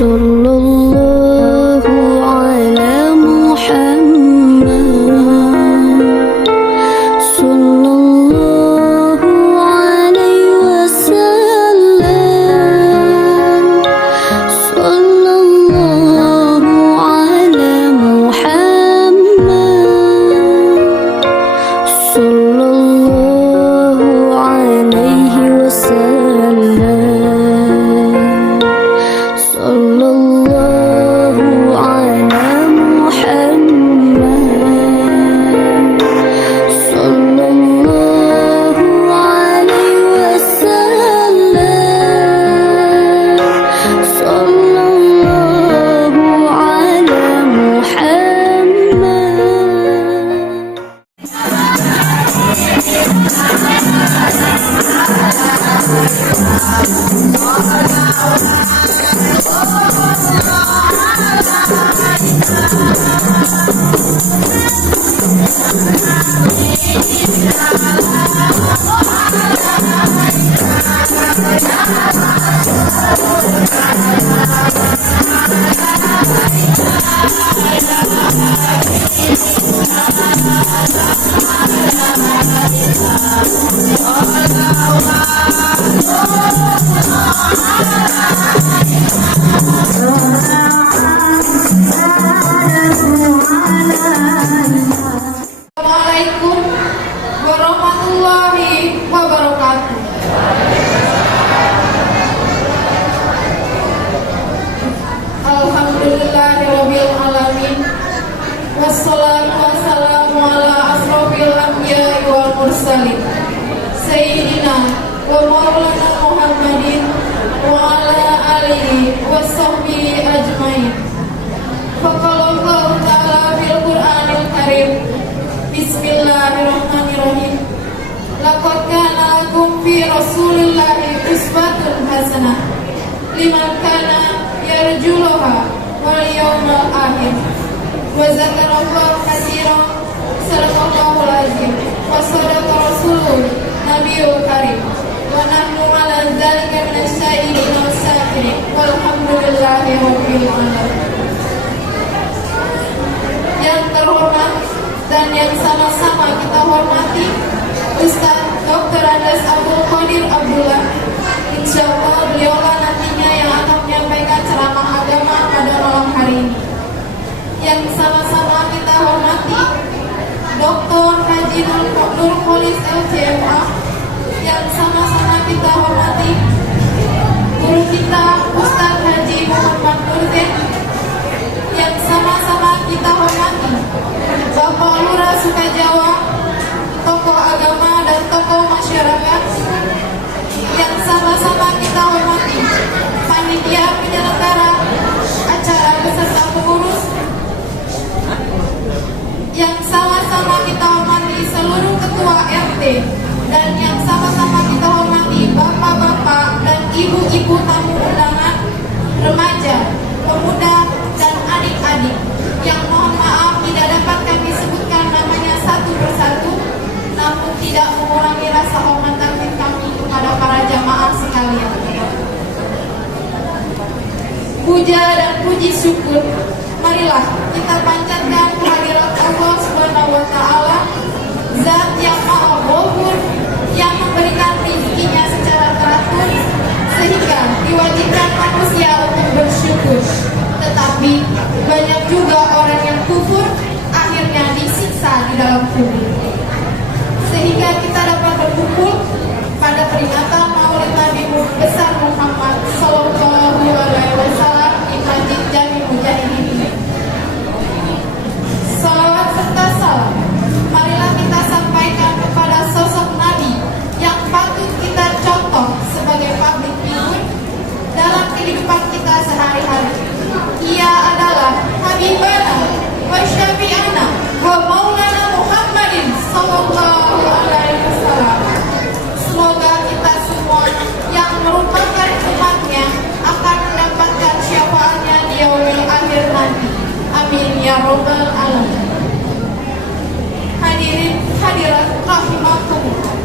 Sallallahu ala Muhammad, Sallallahu alaihi wasallam, Sallallahu ala Muhammad, Sallallahu alaihi wasallam. Assalamualaikum warahmatullahi wabarakatuh. Alhamdulillahirabbil alamin. Wassalatu wassalamu ala asrofil anbiya'i wal mursalin Sayyidina wa maulana Muhammadin wa ala alihi wa sahbihi ajmain. Faqalallahu ta'ala fil Qur'anil Karim. Bismillahirrahmanirrahim. Laqad kana lakum fi Rasulillahi uswatun hasanah liman kana yarjullaha wal yawmal akhir wa dzakarallaha katsiran. Sadaqallahul azim wa sadaqa rasulul nabiyul karim wa nahnu ala dzalika minasyahidin was-syakirin walhamdulillahi rabbil alamin. Yang terhormat dan yang sama-sama kita hormati Ustaz Dr. Andes Abdul Qadir Abdullah. Insya Allah beliaulah nantinya yang akan menyampaikan ceramah agama pada malam hari ini. Yang sama-sama kita hormati Dr. Haji Nurholis LCMA. Yang sama-sama kita hormati guru kita Ustaz Haji Muhammad Nurzain. Yang sama-sama kita hormati Bapak Lurah Sukajawa, tokoh agama dan tokoh masyarakat. Yang sama-sama kita hormati panitia penyelenggara acara beserta pengurus. Yang sama-sama kita hormati seluruh ketua RT. Dan yang sama-sama kita hormati bapak-bapak dan ibu-ibu tamu undangan, remaja, pemuda, dan adik-adik yang mohon maaf tidak dapat kami sebutkan namanya satu persatu, namun tidak mengurangi rasa hormat takdim kami kepada para jamaah sekalian. Puja dan puji syukur marilah kita panjatkan kehadirat Allah Subhanahu wa taala, Zat yang Maha Ghafur, yang memberikan rezekinya secara teratur sehingga diwajibkan manusia untuk bersyukur. Tetapi banyak juga orang yang kufur, akhirnya disiksa di dalam kubur. Sehingga kita dapat berkumpul pada peringatan Maulid Nabi besar Muhammad Sallallahu alaihi wasallam di Masjid Jami Mujahidin ini. Salawat serta salam marilah kita sampaikan kepada sosok Nabi yang patut kita contoh sebagai public figure dalam kehidupan kita sehari-hari. Ia adalah Habibana wa Syafi'ana wa Maulana Muhammadin Sallallahu alaihi wasallam. Semoga kita semua yang merupakan umatnya akan mendapatkan syafaatnya di yaumil akhir nanti. Amin ya rabbal alamin. Hadirin hadirat rahimakumullah.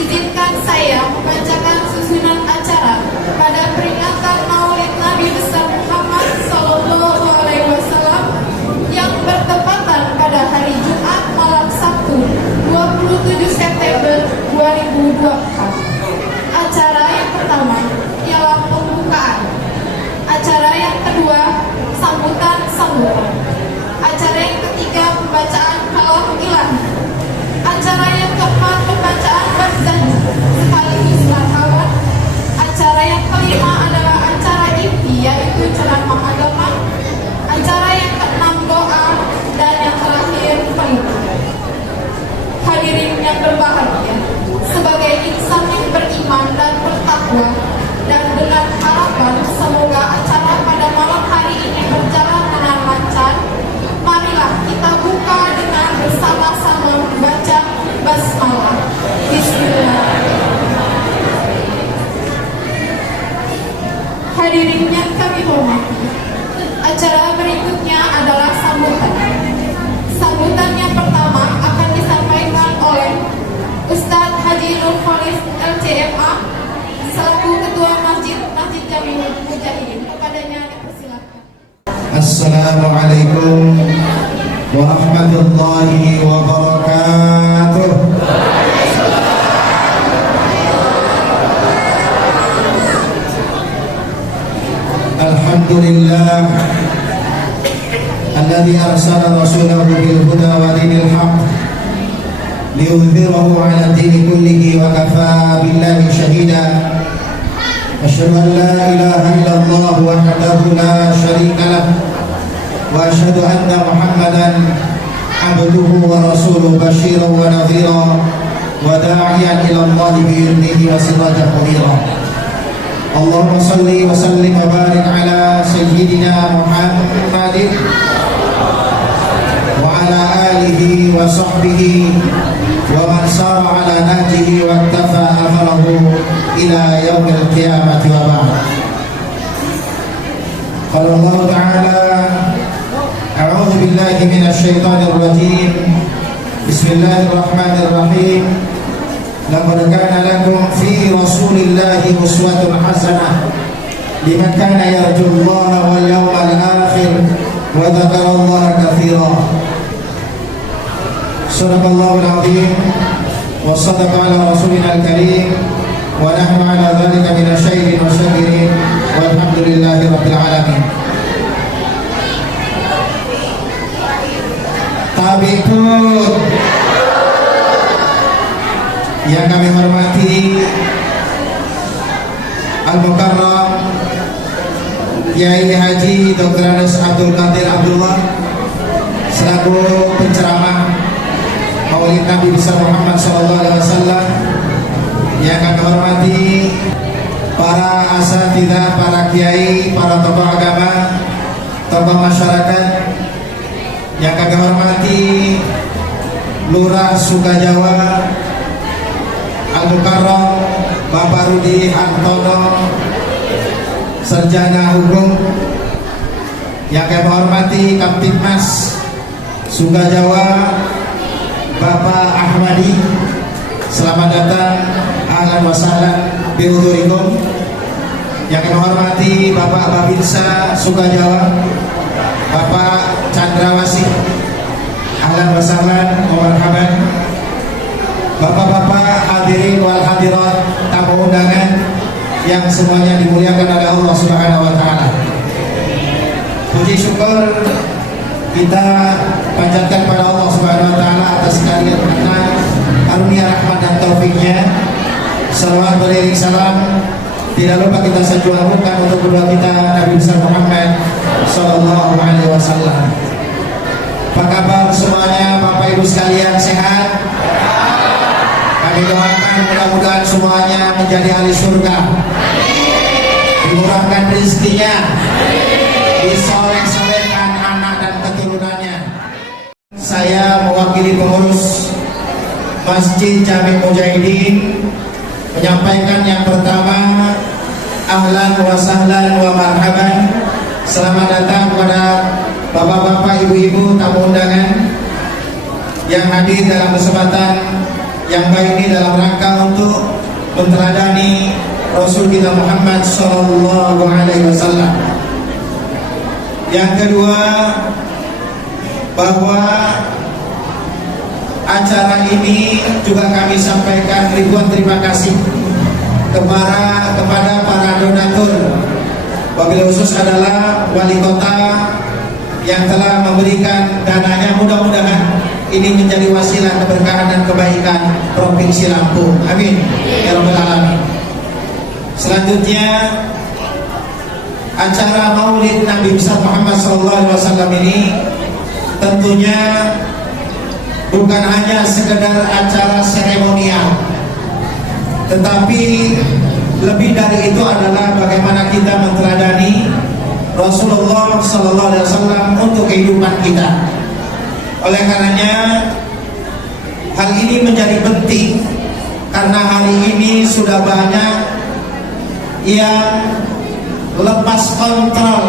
Izinkan saya membacakan susunan acara pada peringatan Maulid Nabi besar Muhammad sambutan. Acara yang ketiga pembacaan kalamul ilah. Acara yang keempat pembacaan berjanji sekaligus lantauan. Acara yang kelima adalah acara inti yaitu ceramah agama. Acara yang keenam doa dan yang terakhir penutup. Hadirin yang berbahagia, sebagai insan yang beriman dan bertakwa dan dengan harapan semoga acara pada malam hari ini berjalan dengan lancar, marilah kita buka dengan bersama-sama membaca basmalah. Bismillahirrahmanirrahim. Hadirin yang kami hormati, acara berikutnya adalah sambutan. Sambutan yang pertama akan disampaikan oleh Ustadz Haji Nur Khalis LCMA selaku Ketua Masjid Jamiul Mujahidin. Kepadanya dipersilakan. Assalamualaikum warahmatullahi wabarakatuh. Alhamdulillah alladzi arsala rasulahu bil huda wa dinil haqq liyudhhirahu 'ala ad-dini kullihi wa kafaa billahi shahida. Asyhadu an la ilaha illallah wahdahu la syarika lah wa asyhadu anna Muhammadan abduhu wa rasuluhu basyiran wa nadhira wa da'iyan ila Allah bi idnihi wa sirajan munira. Allahumma salli wa sallim wa barik ala sayyidina Muhammadin wa ala alihi wa sahbihi wa man sara ala nahjihi wa ittafa atharahu ila yaumil qiyamati wa ba'd. Qala Allah ta'ala a'udzu billahi minasy syaithanir rajim. Bismillahirrahmanirrahim. Laqad kana lakum fi Rasulillahi uswatun hasanah liman kana yarjullaha wal yawmal akhir wa dzakarallaha katsiran. Sadaqallahul azim wa sadaqa ala rasulina al-karim wa nahnu ala dzalika minasyairin wa syakirin walhamdulillahi rabbil alamin. Tabi'un yang kami hormati Al-Mukarram Kiai Haji Dr. Anas Abdul Qadir Abdullah selaku penceramah Maulid Nabi besar Muhammad SAW, yang kami hormati para asatidzah, para kiai, para tokoh agama, tokoh masyarakat, yang kami hormati Lurah Sukajawa Al-Mukarram Bapak Rudi Hartono, Sarjana Hukum, yang kami hormati Kamtibmas Sukajawa Bapak Ahmadi, selamat datang, ahlan wa sahlan bihudurikum. Yang kami hormati Bapak Babinsa Sukajawa, Bapak Chandrawasih, ahlan wa sahlan wa marhaban. Bapak-bapak hadirin wal hadirat, tamu undangan yang semuanya dimuliakan oleh Allah Subhanahu wa taala. Puji syukur kita panjatkan pada Allah Subhanahu wa taala atas sekalian karunia rahmat dan taufiknya. Salawat beriring salam tidak lupa kita sejualukan untuk kedua kita Nabi besar Muhammad sallallahu alaihi wasallam. Apa kabar semuanya, Bapak Ibu sekalian, sehat? Kami doakan mudah-mudahan semuanya menjadi ahli surga, dimurahkan rezekinya, disoleh-solehkan anak dan keturunannya. Saya mewakili pengurus Masjid Jamiul Mujahidin menyampaikan yang pertama, ahlan wa sahlan wa marhaban. Selamat datang kepada bapak-bapak, ibu-ibu, tamu undangan yang hadir dalam kesempatan yang baik ini dalam rangka untuk meneladani Rasul kita Muhammad sallallahu alaihi wasallam. Yang kedua, bahwa acara ini juga kami sampaikan ribuan terima kasih kepada para donatur. Wabil khusus adalah wali kota yang telah memberikan dananya, mudah-mudahan ini menjadi wasilah keberkahan dan kebaikan Provinsi Lampung. Amin ya rabbal alamin. Selanjutnya acara Maulid Nabi besar Muhammad SAW ini tentunya bukan hanya sekedar acara seremonial, tetapi lebih dari itu adalah bagaimana kita meneladani Rasulullah SAW untuk kehidupan kita. Oleh karenanya hal ini menjadi penting karena hari ini sudah banyak yang lepas kontrol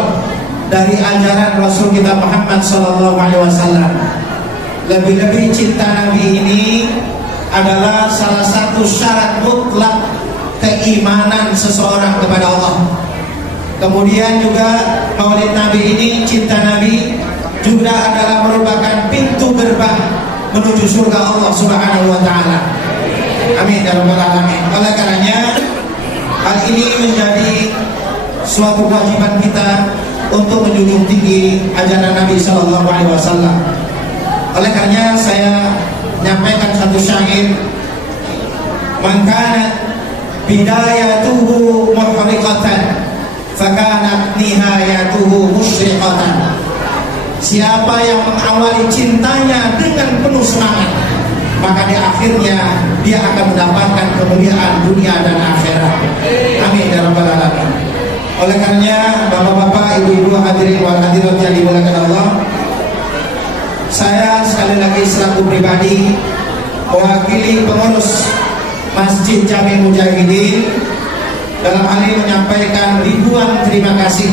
dari ajaran Rasul kita Muhammad SAW. Lebih-lebih cinta Nabi ini adalah salah satu syarat mutlak keimanan seseorang kepada Allah. Kemudian juga Maulid Nabi ini, cinta Nabi juga adalah merupakan pintu gerbang menuju surga Allah Subhanahu wa taala. Amin ya rabbal alamin. Oleh karenanya hal ini menjadi suatu kewajiban kita untuk menjunjung tinggi ajaran Nabi sallallahu alaihi wasallam. Oleh karenanya saya menyampaikan satu syair, "Man kanat bidayatuhu muhriqatan fakanat nihayatuhu musyriqatan." Siapa yang mengawali cintanya dengan penuh semangat, maka di akhirnya dia akan mendapatkan kemuliaan dunia dan akhirat. Amin ya rabbal alamin. Oleh karenanya bapak-bapak, ibu-ibu, hadirin wal hadirat yang dimuliakan Allah, saya sekali lagi selaku pribadi mewakili pengurus Masjid Jami Mujahidin dalam hal ini menyampaikan ribuan terima kasih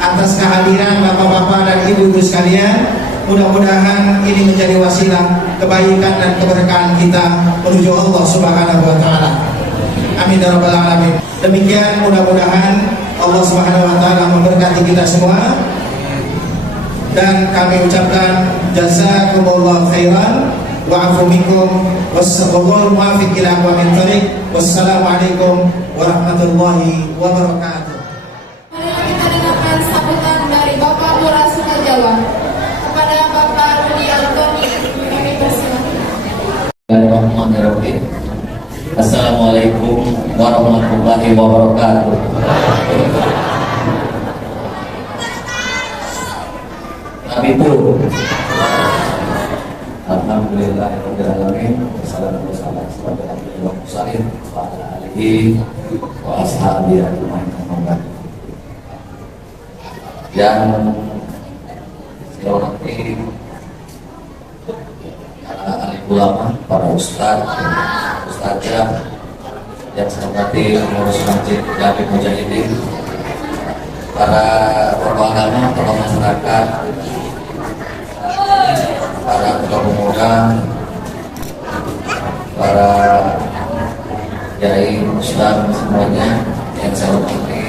atas kehadiran bapak-bapak dan ibu-ibu sekalian. Mudah-mudahan ini menjadi wasilah kebaikan dan keberkahan kita menuju Allah Subhanahu wa taala. Amin ya rabbal alamin. Demikian, mudah-mudahan Allah Subhanahu wa taala memberkati kita semua. Dan kami ucapkan jazakumullah khairan wa afu minkum wassallallahu muwaffiq ila aqwamit thariq. Wassalamualaikum warahmatullahi wabarakatuh. Kita dengarkan sambutan dari Bapak Lurah Sukajawa kepada Bapak Rudi Antoni. Kami persilakan. Bismillahirrahmanirrahim. Assalamualaikum warahmatullahi wabarakatuh. Abitur. Alhamdulillahirabbil alamin. Wassalatu wassalamu ala mursalin wa ala alihi wa ashabihi ajmain. Yang saya hormati para alim ulama, para ustadzah, yang saya hormati pengurus Masjid Jami Mujahidin, para tokoh agama, tokoh masyarakat, para tokoh pemuda, para kiai, ustadz, semuanya yang saya hormati.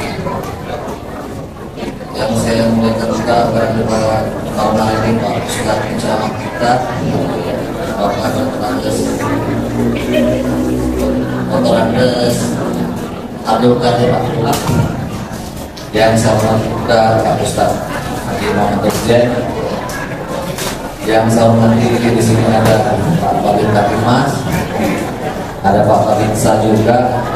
Yang saya muliakan juga pada tahun ini Pak Ustadz penceramah kita, Bapak Dr. Andes Abdul Qadir Abdullah. Yang saya hormati juga Pak Ustadz Haji Muhammad Zain. Yang saya hormati di sini ada Pak Babin Katimas, ada Pak Babinsa juga.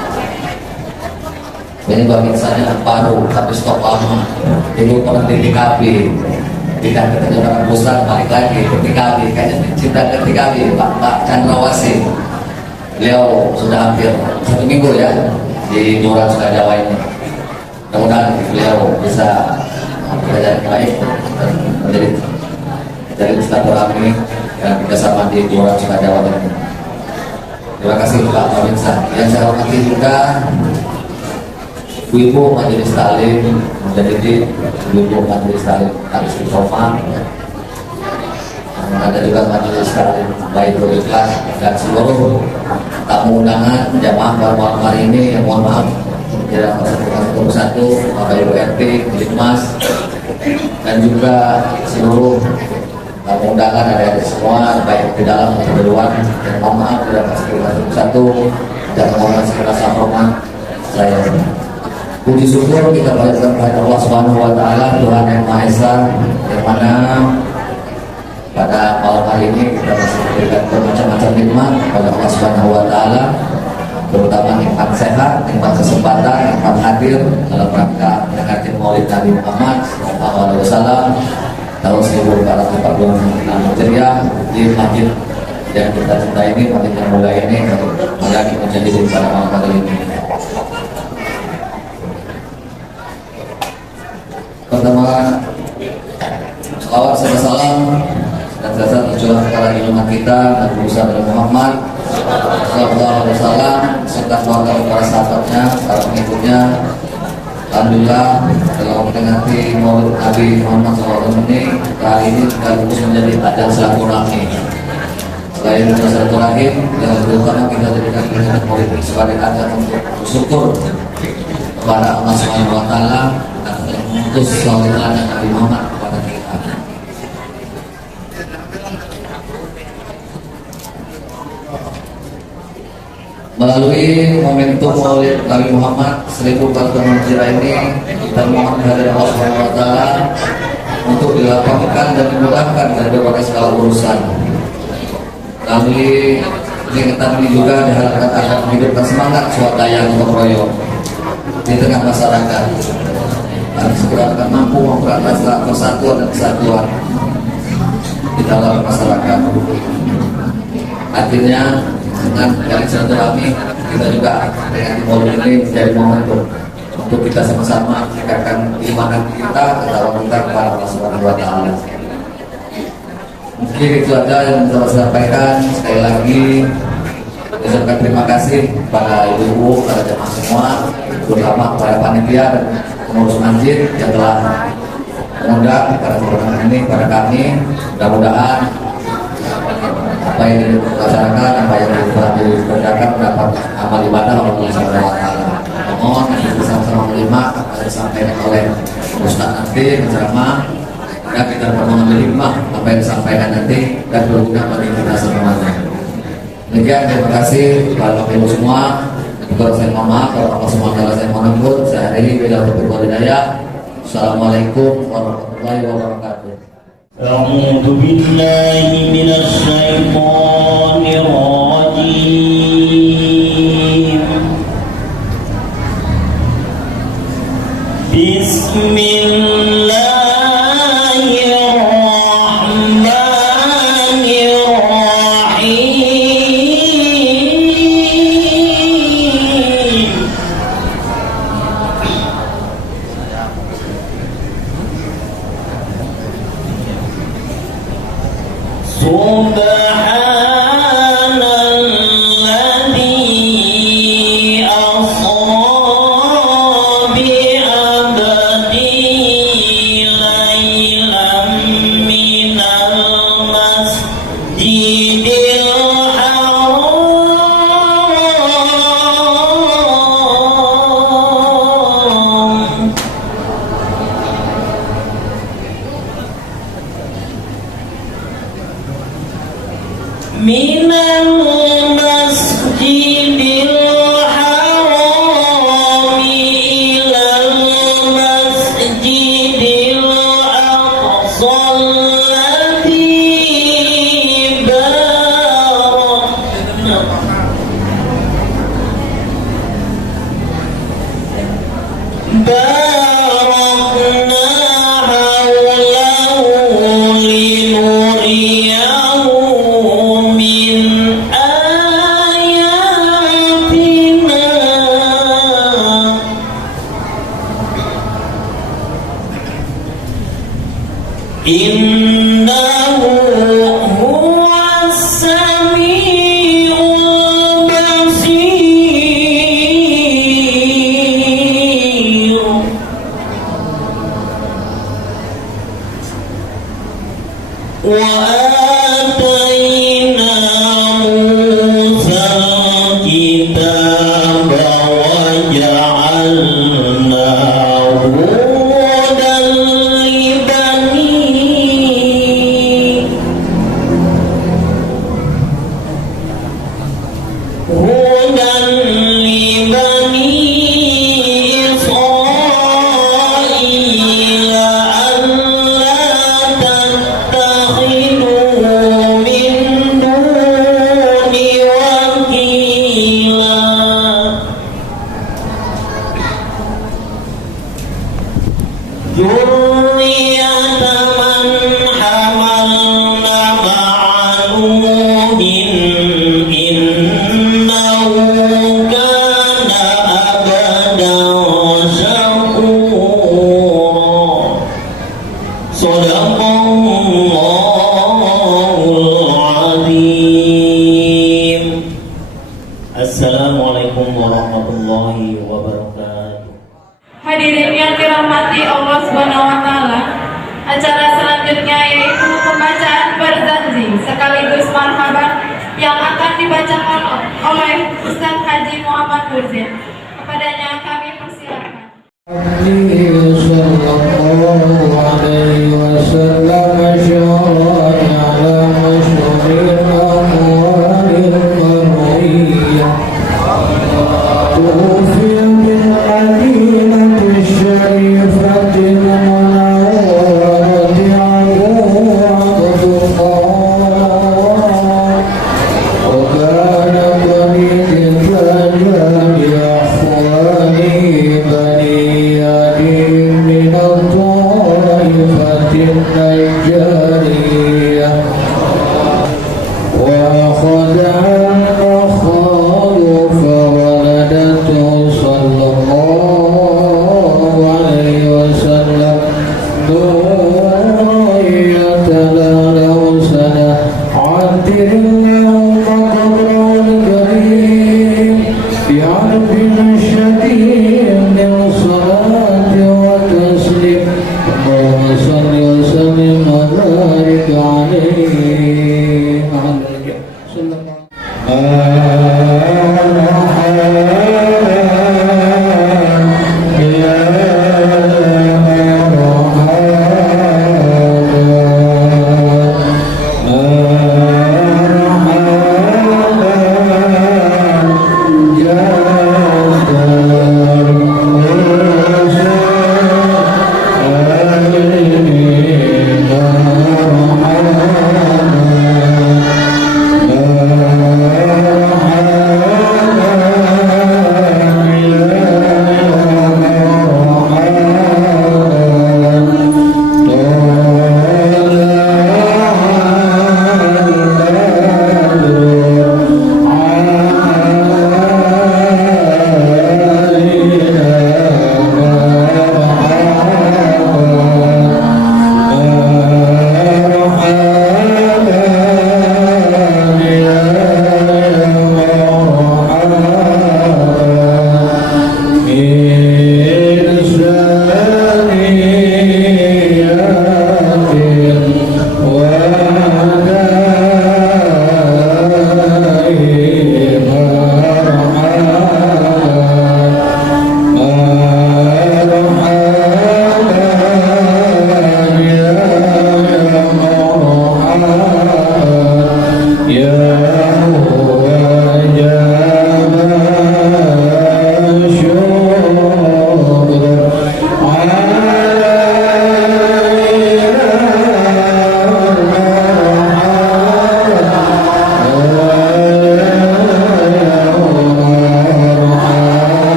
Ini bagiannya paru, tapi stok lama. Dulu pernah di TKB, tidak ketemu pusat, balik lagi ke TKB, kayaknya cinta ke TKB, Pak Chandrawasih. Beliau sudah hampir 1 minggu ya di Kelurahan Sukajawa ini. Mudah-mudahan beliau bisa belajar baik dan menjadi silaturahmi dan kerjasama di Kelurahan Sukajawa ini. Terima kasih Pak Babinsa. Yang saya hormati juga Ibu Majelis Taklim menjadi Ibu Majelis Taklim Aris Ikhoma, ada juga Majelis Taklim Baitul Ikhlas dan seluruh tamu undangan jamaah pada malam hari ini. Yang mohon maaf tidak satu Bapak Ibu RT, Likmas, dan juga seluruh tamu undangan ada semua baik di dalam maupun di luar. Dan mohon maaf tidak satu dan mohon segera hormat saya. Puji syukur kita panjatkan kepada Allah Subhanahu wa taala, Tuhan yang Maha Esa, yang mana pada malam hari ini kita masih diberikan bermacam-macam nikmat kepada Allah Subhanahu wa taala, terutama nikmat sehat, nikmat kesempatan, nikmat hadir dalam rangka mendengarkan Maulid Nabi Muhammad sallallahu alaihi wasallam tahun 1446 Hijriah di masjid yang kita cintai ini, masjid yang mulia ini, menjadi menjadi pada malam hari ini. Pertama, selawat serta salam dan dasar tercurah kepada junjungan kita dan berusaha Nabi Muhammad sallallahu alaihi wasallam serta keluarga para sahabatnya, para pengikutnya. Alhamdulillah dalam memperingati Maulid Nabi Muhammad SAW ini, kali ini sekaligus menjadi ajang silaturahmi. Selain silaturahmi, yang terutama kita jadikan peringatan Maulid sebagai ajang untuk bersyukur kepada Allah Subhanahu wa taala atas mengutus saudara Nabi Muhammad kepada kita. Melalui momentum Maulid Nabi Muhammad 1446 Hijriah ini, kita mohon kehadiran Allah Subhanahu wa taala untuk dilapangkan dan dimudahkan dari berbagai segala urusan. Melalui peringatan ini juga diharapkan akan menghidupkan semangat swadaya gotong royong di tengah masyarakat, dan segera akan mampu mempererat persatuan dan kesatuan di dalam masyarakat. Akhirnya dengan kali silaturahmi kita juga dengan Maulid ini menjadi momentum untuk kita sama-sama meningkatkan keimanan kita kepada Allah Subhanahu wa taala. Mungkin itu aja yang bisa saya sampaikan. Sekali lagi ucapkan terima kasih kepada ibu-ibu, para jemaah semua, terutama para panitia dan pengurus masjid yang telah mengundang pada program ini pada kami. Mudah-mudahan apa yang dilaksanakan, apa yang telah dikerjakan mendapat amal ibadah oleh Allah Subhanahu wa taala. Mohon bersama-sama menerima apa yang disampaikan oleh Ustaz nanti penceramah, dan kita dapat mengambil hikmah apa yang disampaikan nanti dan berguna bagi kita semuanya. Demikian, terima kasih kepada ibu semua. Kalau saya mohon maaf, kalau Allah Subhanahu wa taala saya mohon ampun. Saya akhiri bila berbuat hidayah. Assalamualaikum warahmatullahi wabarakatuh. أعوذ بالله من الشيطان الرجيم بسم الله الرحمن الرحيم سبحان الذي أسرى بعبده ليلا من المسجد الحرام من المسجد الحرام إلى المسجد الأقصى الذي باركنا حوله لنريه من آياتنا إنه هو السميع البصير وآتينا موسى الكتاب وجعلناه هدى لبني ذرية من حملنا مع نوح إنه كان عبدا شكورا صدق الله العظيم. Assalamualaikum warahmatullahi wabarakatuh. Hadirin yang dirahmati Allah Subhanahu wa taala, acara selanjutnya yaitu pembacaan berjanji sekaligus marhaban yang akan dibacakan oleh Ustaz Haji Muhammad Murzin. Kepadanya kami persilakan. Ya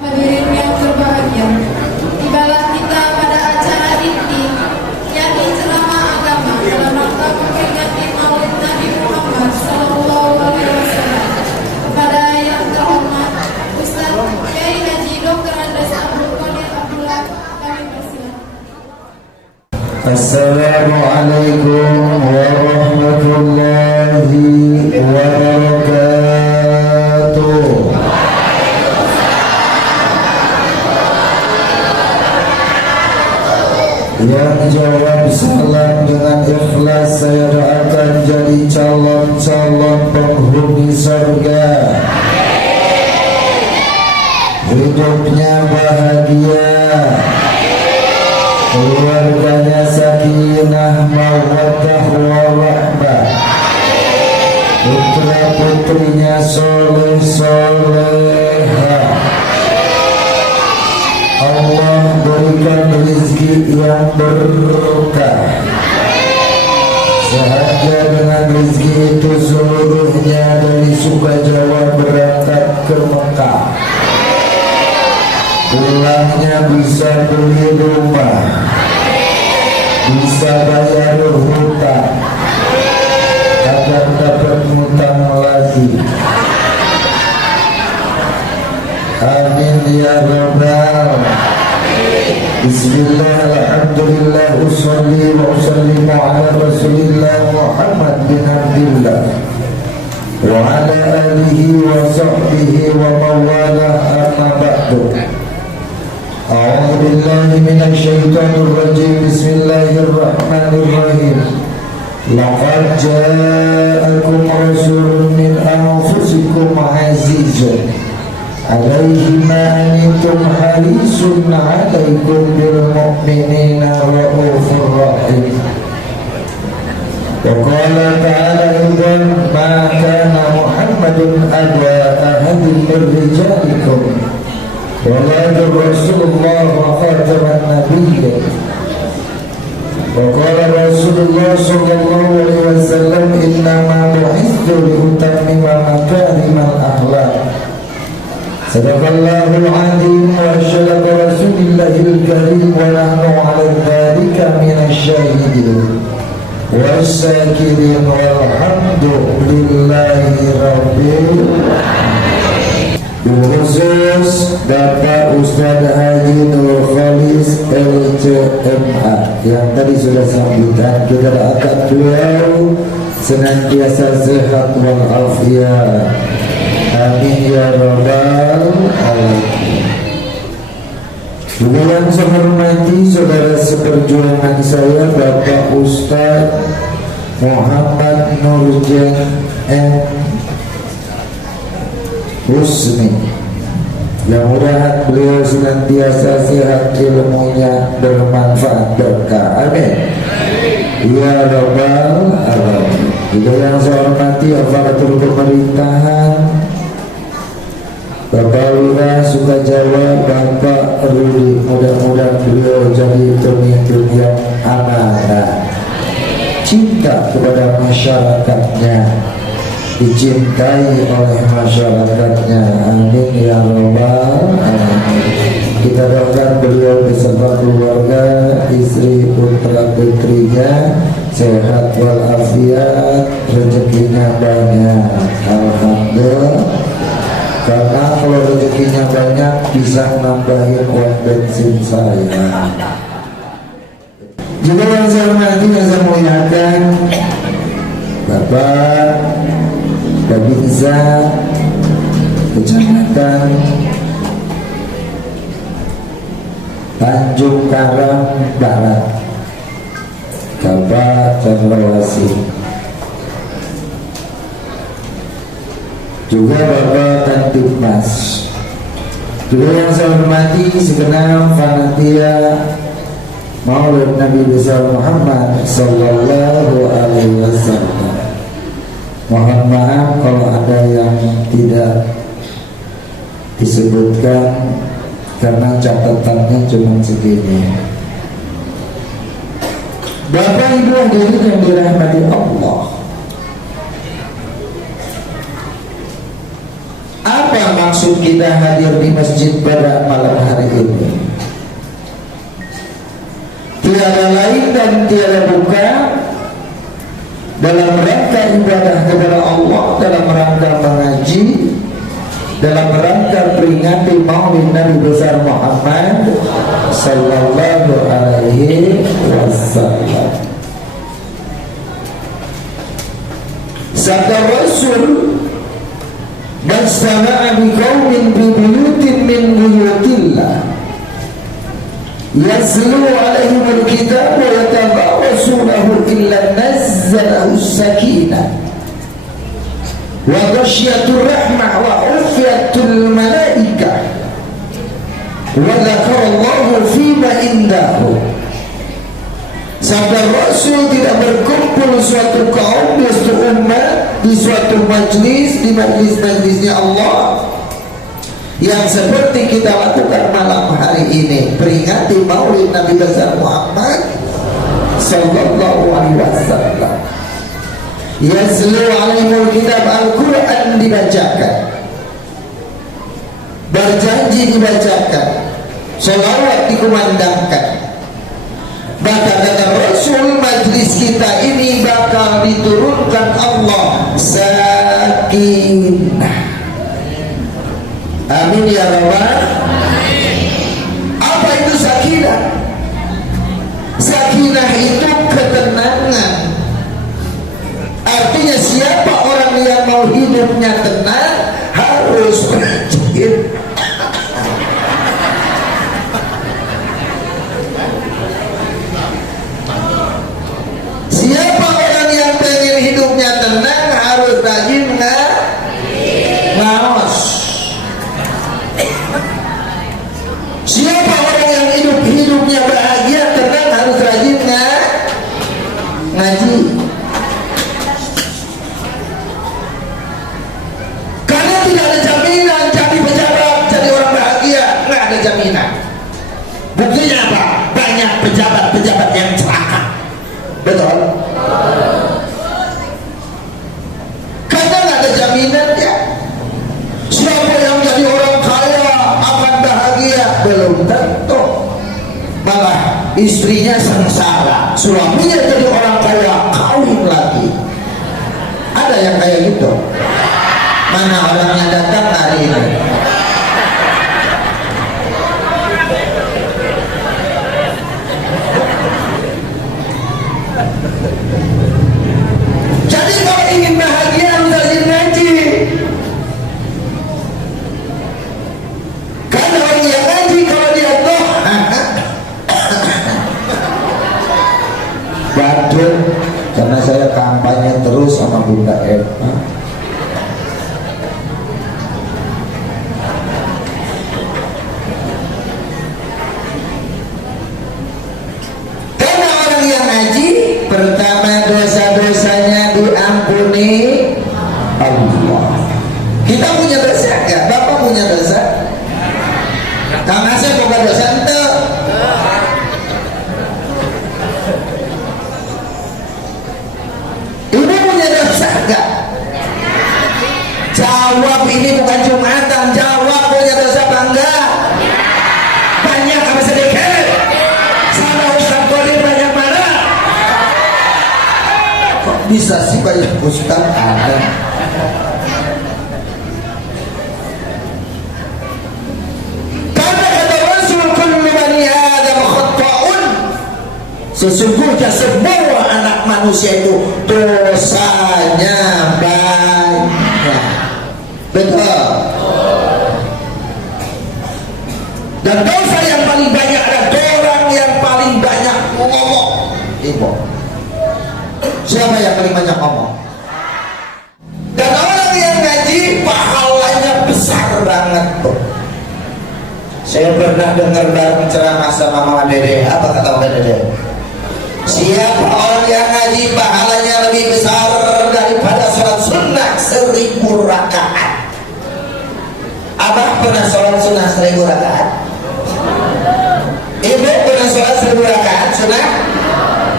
Hadirin yang berbahagia, tibalah kita pada acara inti, yakni ceramah agama dalam rangka memperingati Maulid Nabi Muhammad SAW. Kepada yang terhormat Ustaz Kiai Haji Dr. Andes Abdul Qadir Abdullah, kami persilakan. Assalamualaikum warahmatullahi wabarakatuh. Yang jawab salam dengan ikhlas saya doakan jadi calon-calon penghuni surga. Hidupnya bahagia, keluarganya sakinah mawaddah warahmah, putra putrinya soleh solehah. Allah berikan rezeki yang berkah, sehaja dengan rezeki itu seluruhnya dari Sukajawa berangkat ke Mekah. Pulangnya bisa beli rumah, bisa bayar hutang, agar dapat hutang lagi. Amin ya rabbal. Bismillah, alhamdulillah, usolli wa usallimu ala rasulillah Muhammad bin Abdillah wa ala alihi wa sahbihi wa mawalah, amma ba'du. A'udzu billahi minasy syaithanir rajim. Bismillahirrahmanirrahim. Laqad ja'akum rasulun min anfusikum azizun 'alaihi ma antum harisun 'alaikum bil mu'minina raufur rahim. Wa qala ta'ala aidan ma kana Muhammadun aba ahadin min rijalikum walakin Rasulullah wa khataman nabiyyin. Wa qala Rasulullah sallallahu alaihi wasallam innama bu'ithtu li utammima makarimal akhlaq. Sadaqallahul azim wa syadaqa rasulillahil karim wa nahnu 'ala dzalika minasy syahidin wasyakirin walhamdulillahi rabbil alamin. Khusus Bapak Ustadz Haji Nur Khalis LCMA yang tadi sudah sambutan, kita doakan beliau senantiasa sehat walafiat. Amin ya rabbal alamin. Juga yang saya hormati saudara seperjuangan saya Bapak Ustadz Muhammad Nurjen M. Husni, yang mudah beliau senantiasa sehat, ilmunya bermanfaat berkah. Amin ya rabbal alamin. Juga yang saya hormati aparatur pemerintahan Bapak Lurah Sukajawa, Bapak Rudi, mudah-mudahan beliau jadi pemimpin yang amanah, cinta kepada masyarakatnya, dicintai oleh masyarakatnya. Amin ya rabbal alamin. Kita doakan beliau beserta keluarga, istri, putra putrinya sehat walafiat, rezekinya banyak. Alhamdulillah. Karena kalau rezekinya banyak bisa nambahin uang bensin saya. Juga yang saya hormati, yang saya muliakan Bapak Babinsa Kecamatan Tanjung Karang Barat, Bapak Cendrawasih. Juga Bapak Kantipmas. Juga yang saya hormati segenap panitia Maulid Nabi besar Muhammad Sallallahu Alaihi Wasallam. Mohon maaf kalau ada yang tidak disebutkan karena catatannya cuma segini. Bapak Ibu hadirin yang dirahmati Allah, apa maksud kita hadir di masjid pada malam hari ini? Tiada lain dan tiada bukan dalam rangka ibadah kepada Allah, dalam rangka mengaji, dalam rangka peringati Maulid Nabi besar Muhammad sallallahu alaihi wasallam. Sabda Rasul, "Man sama'a biqaumin bi buyutin min buyutillah yaslu alaihim alkitab wa yatabawasunahu illa nazzalahu sakinah wa ghasyiatur rahmah wa ufiyatul malaikah wa dzakarallahu fima indahu." Sabda Rasul, tidak berkumpul suatu kaum, suatu umat di suatu majlis, di majlis-majlisnya Allah yang seperti kita lakukan malam hari ini, peringati Maulid Nabi besar Muhammad sallallahu alaihi wasallam. Yazlu alaihimul kitab, Al-Quran dibacakan, berjanji dibacakan, sholawat dikumandangkan. Maka kata Rasul, majlis kita ini bakal diturunkan Allah sakinah. Amin ya rabbal. Apa itu sakinah? Sakinah itu ketenangan. Artinya siapa orang yang mau hidupnya tenang harus rajin. Siapa orang yang pengen hidupnya tenang harus rajin ngaos. Siapa orang yang hidupnya bahagia tenang harus rajin ngaji. Karena tidak ada jaminan jadi pejabat, jadi orang bahagia, nggak ada jaminan. Buktinya apa? Banyak pejabat-pejabat yang celaka. Betul? Karena nggak ada jaminan ya. Siapa yang jadi orang kaya akan bahagia? Belum tentu. Malah istrinya sengsara, suaminya jadi orang kaya, kawin lagi. Ada yang kayak gitu? Mana orangnya datang hari ini? Jadi kalau ingin bahagia harus rajin ngaji. Karena orang yang ngaji kalau dia toh waduh, karena saya kampanye terus sama Bunda Eva. Karena orang yang ngaji, pertama dosa-dosanya diampuni Allah. Kita punya dosa nggak? Bapak punya dosa? Kang Asep buka dosa ente? Ibu punya dosa nggak? Jawab, ini bukan Jumatan. Jawab, punya dosa apa enggak? Banyak apa sedikit? Sama Ustaz Qadir banyak mana? Kok bisa sih kayak Ustaz ada? Karena kata Rasul, kullu bani Adam khata'un. Sesungguhnya semua anak manusia itu dosanya banyak. Betul. Dan dosa yang paling banyak adalah orang yang paling banyak ngomong. Ibu, siapa yang paling banyak ngomong? Dan orang yang ngaji pahalanya besar banget tuh. Saya pernah dengar bareng ceramah sama Mama Dede. Apa kata Mama Dede? Siapa orang yang ngaji pahalanya lebih besar daripada sholat sunnah 1000 rakaat. Apa? pernah sholat sunnah 1000 rakaat? Ibu pernah sholat 1000 rakaat sunnah?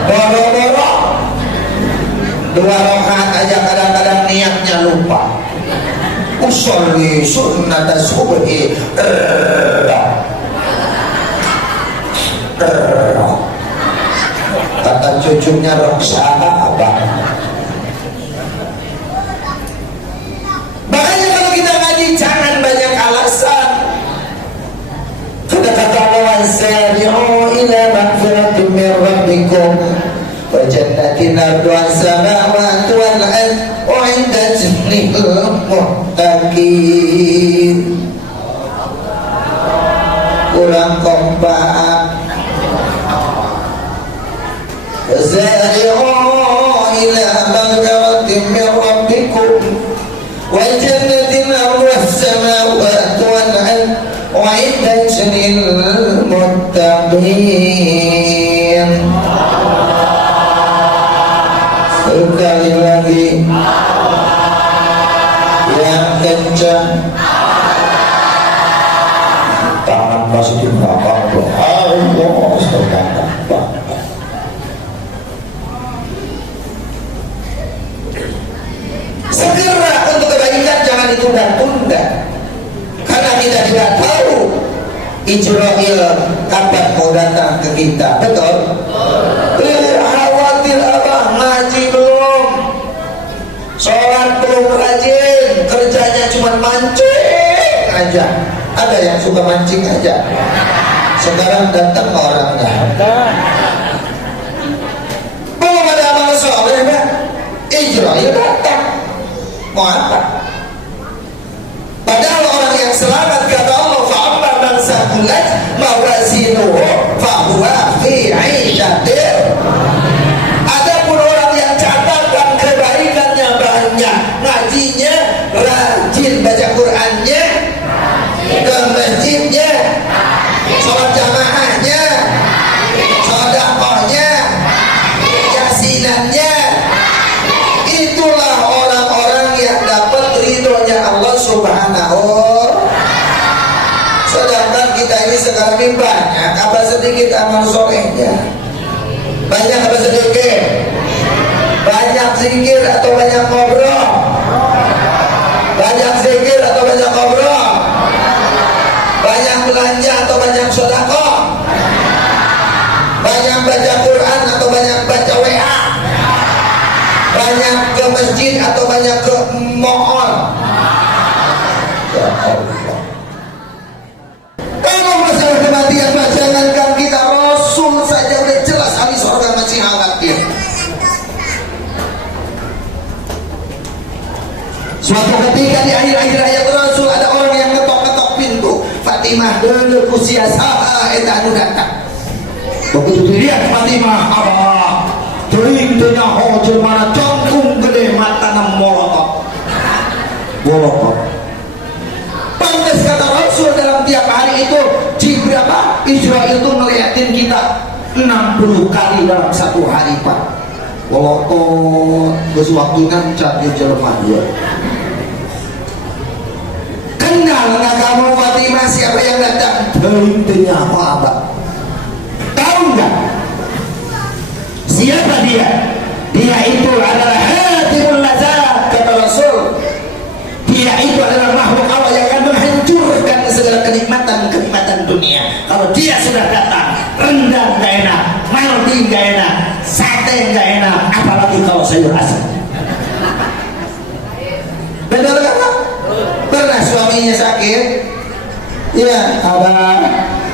Boro-boro 2 rakaat aja kadang-kadang niatnya lupa. Usolli sunnata subhi. Kata cucunya Roksana abang. Makanya kalau kita ngaji jangan banyak alasan. Kata Allah, "Sari'u ila magfiratin min rabbikum wa jannatin arduha as-samawati wal ard wa 'indat lil muttaqin." Kurang kompak. "Sari'u ila magfiratin min rabbikum wa jannatin arduha as-samawati wal ard وعدت للمتقين." Sekali lagi yang kencang. Tangan masih di belakang. Allah, saudara. Segera untuk kebaikan jangan ditunda-tunda. Karena kita tidak tahu Israel kapan mau datang ke kita, betul? Khawatir abah ngaji belum, sholat belum rajin, kerjanya cuma mancing aja. Ada yang suka mancing aja. Sekarang datang orangnya. Belum ada amal soleh, Israel datang. Mau apa? Padahal orang yang selamat kata Allah, fa'amma man saqulat mawazinuhu fahuwa fi 'ishatin. Adapun orang yang catatan kebaikannya banyak, ngajinya rajin, baca Qur'annya, ke masjidnya, sholat jamaahnya, sedekahnya, yasinannya, itulah orang-orang yang dapat ridhonya Allah Subhanahu. Sedangkan kita ini sekarang ini banyak apa sedikit amal solehnya? Banyak apa sedikit? Banyak zikir atau banyak ngobrol? Banyak zikir atau banyak ngobrol? Banyak belanja atau banyak sedekah? Banyak baca Quran atau banyak baca WA? Banyak ke masjid atau banyak ke mall? Ya Allah. Kalau masalah kematian, jangankan kita, Rasul saja udah jelas ahli surga masih khawatir. Suatu ketika di akhir-akhir hayat Rasul ada orang yang ngetok-ngetok pintu. Fatimah dulu kusia saha eta anu datang. Begitu dilihat Fatimah, Allah teuing teu nyaho jelmana congkung gede matana molotot. Molotot. Pantes kata Rasul dalam tiap hari itu berapa? Israel itu ngeliatin kita 60 kali dalam satu hari, Pak. Molotot geus waktunan cari jelema dia. Kenal nggak kamu Fatimah siapa yang datang? Teuing teu nyaho abah. Tahu nggak siapa dia? Dia itu adalah hatimul lazat, kata Rasul. Dia itu adalah makhluk Allah yang akan menghancurkan segala kenikmatan dunia. Kalau dia sudah datang, rendang gak enak, maldi gak enak, sate gak enak, apalagi kalau sayur asam. Benar kan? Pernah suaminya sakit? Ya, abah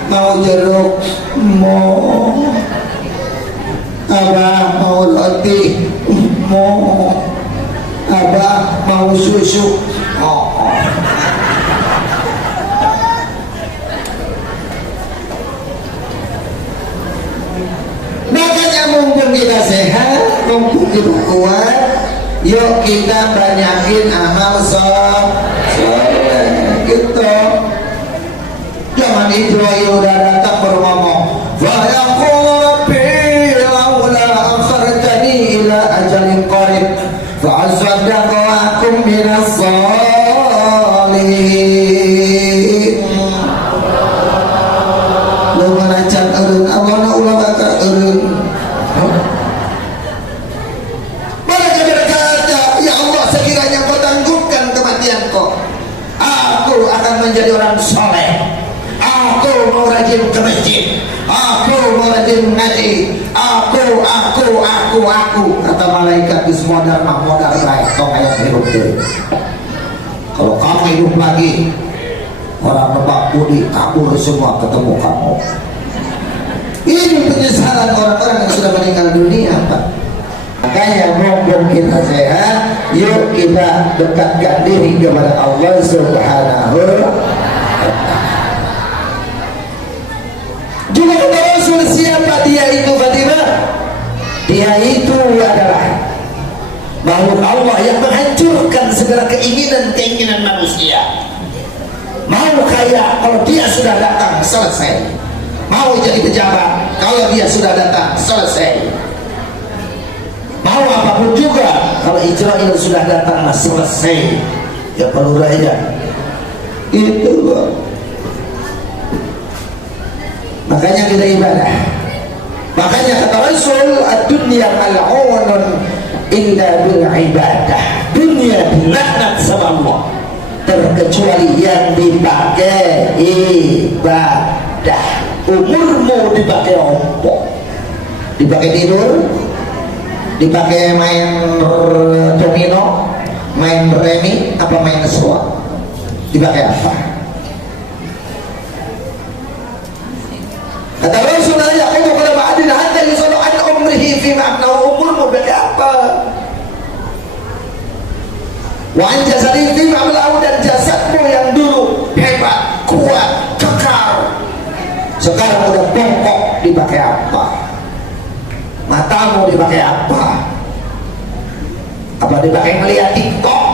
mau jeruk, mau abah mau roti, mau abah mau susu. Makanya mumpung kita sehat, mumpung kita kuat, yuk kita banyakin amal soleh gitu. Jangan Israel udah datang berngomong, wa yaqul rabbi laula akhartani ila ajalin qarib fa asaddaqu wa akum minas sholihin. menjadi orang soleh. Aku mau rajin ke masjid, aku mau rajin ngaji, aku. Kata malaikat di semua dharma modal baik, kau kayak hidup deh. Kalau kamu hidup lagi, orang Lebak Budi kabur semua ketemu kamu. Ini penyesalan orang-orang yang sudah meninggal dunia, Pak. Makanya mumpung kita sehat, yuk kita dekatkan diri kepada Allah Subhanahu wa ta'ala. Juga kata Rasul, siapa dia itu Fatimah? Dia itu adalah makhluk Allah yang menghancurkan segala keinginan manusia. Mau kaya, kalau dia sudah datang selesai. Mau jadi pejabat, kalau dia sudah datang selesai. Mau apapun juga, kalau Israel sudah datang selesai. Ya perlu raja. Itu loh. Makanya kita ibadah. Makanya kata Rasul, ad-dunya mal'unun illa bil ibadah. Dunia dilaknat sama Allah terkecuali yang dipakai ibadah. Umurmu dipakai apa? Dipakai tidur? Dipakai main domino? Main remi? Apa main slot? Dipakai apa? Kata Rasulullah, yaqumu qala ba'dina hatta yusallu an umrihi fi ma'nahu, umurmu berarti apa? Wa an jasadihi fi ma'nahu, dan jasadmu yang dulu hebat, kuat, kekal, sekarang udah bongkok, dipakai apa? Matamu dipakai apa? Apa dipakai melihat TikTok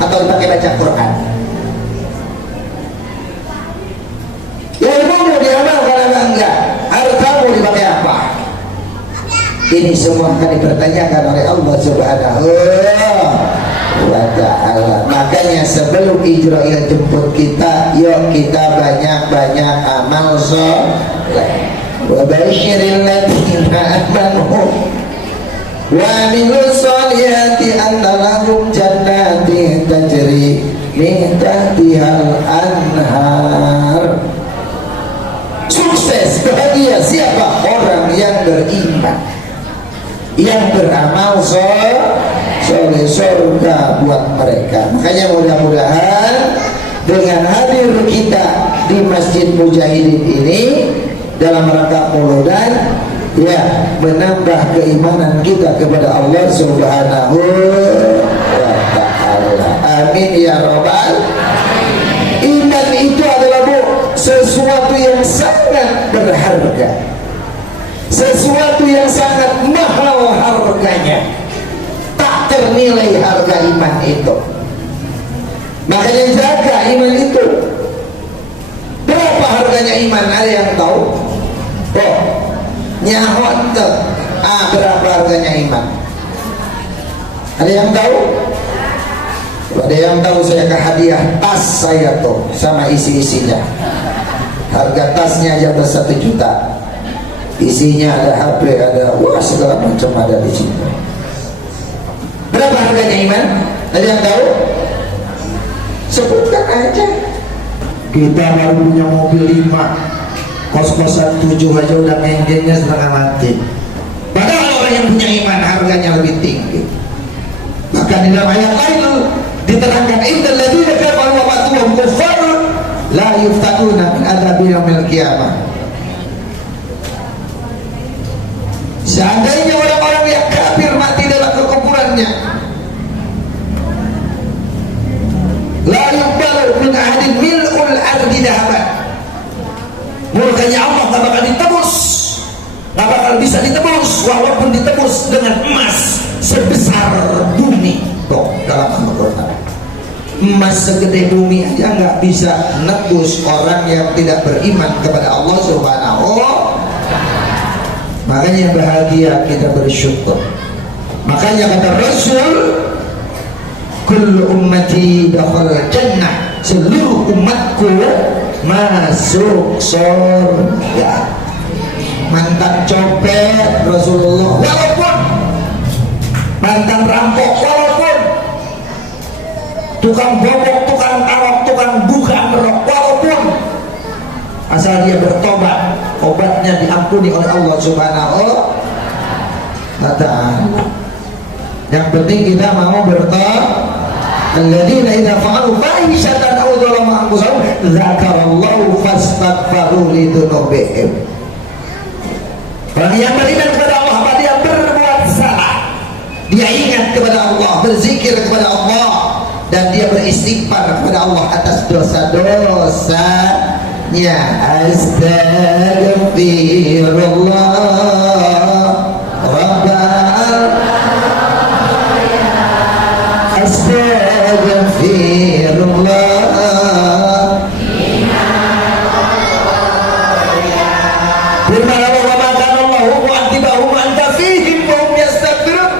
atau dipakai baca Quran? Ilmumu diamalkan apa enggak? Hartamu dipakai apa? Ini semua akan dipertanyakan oleh Allah Subhanahu wa ta'ala. Makanya sebelum Israel jemput kita, yuk kita banyak-banyak amal soleh. Wa basyiril ladzina amanu wa amilus solihati anna lahum jannatin tajri min tahtihal anhar. Sukses, bahagia siapa? Orang yang beriman, yang beramal soleh, surga buat mereka. Makanya mudah-mudahan dengan hadir kita di Masjid Mujahidin ini dalam rangka Mauludan, ya, menambah keimanan kita kepada Allah Subhanahu wa ta'ala. Amin ya rabbal. Iman itu adalah sesuatu yang sangat berharga, sesuatu yang sangat mahal harganya, tak ternilai harga iman itu. Makanya jaga iman itu. Berapa harganya iman? Ada yang tahu? Oh, nyahot tuh. Berapa harganya iman? Ada yang tahu? Ada yang tahu? Saya ke hadiah tas saya tuh sama isi-isinya. Harga tasnya aja 1 juta. Isinya ada HP, ada segala macam ada di situ. Berapa harganya iman? Ada yang tahu? Sebutkan aja. Kita baru punya mobil 5, kos-kosan 7 aja udah mainnya setengah mati. Padahal orang yang punya iman harganya lebih tinggi. Maka di dalam ayat lain diterangkan, innal ladzina kafaru wa matu kuffar la yuftanuna min adzabil yaumil qiyamah. Seandainya orang-orang yang kafir mati dalam kekufurannya, la yuqbalu min ahadin mil'ul ardi dhahaban, murkanya Allah tak bakal ditebus, tak bakal bisa ditebus, walaupun ditebus dengan emas sebesar bumi. Tuh dalam Al-Quran, emas segede bumi aja nggak bisa nebus orang yang tidak beriman kepada Allah Subhanahu. Makanya bahagia kita bersyukur. Makanya kata Rasul, kullu ummati dakhala jannah, seluruh umatku masuk surga. Mantan copet Rasulullah, walaupun mantan rampok, walaupun tukang bobok, tukang tarok, seseorang bukan merokok, walaupun asal dia bertobat, obatnya diampuni oleh Allah Subhanahu wa ta'ala. Yang penting kita mau bertobat. Alladzina idza fa'alu fahishatan aw dzalamu anfusahum dzakarallahu fastaghfaru lidzunubihim. Orang yang beriman kepada Allah, apa dia berbuat salah, dia ingat kepada Allah, berzikir kepada Allah, dan dia beristighfar kepada Allah atas dosa-dosanya. Astaghfirullah Rabbal Astaghfirullah. Firman Allah, wa ma kana Allahu mu'adzibahum wa anta fihim wa hum yastaghfirun.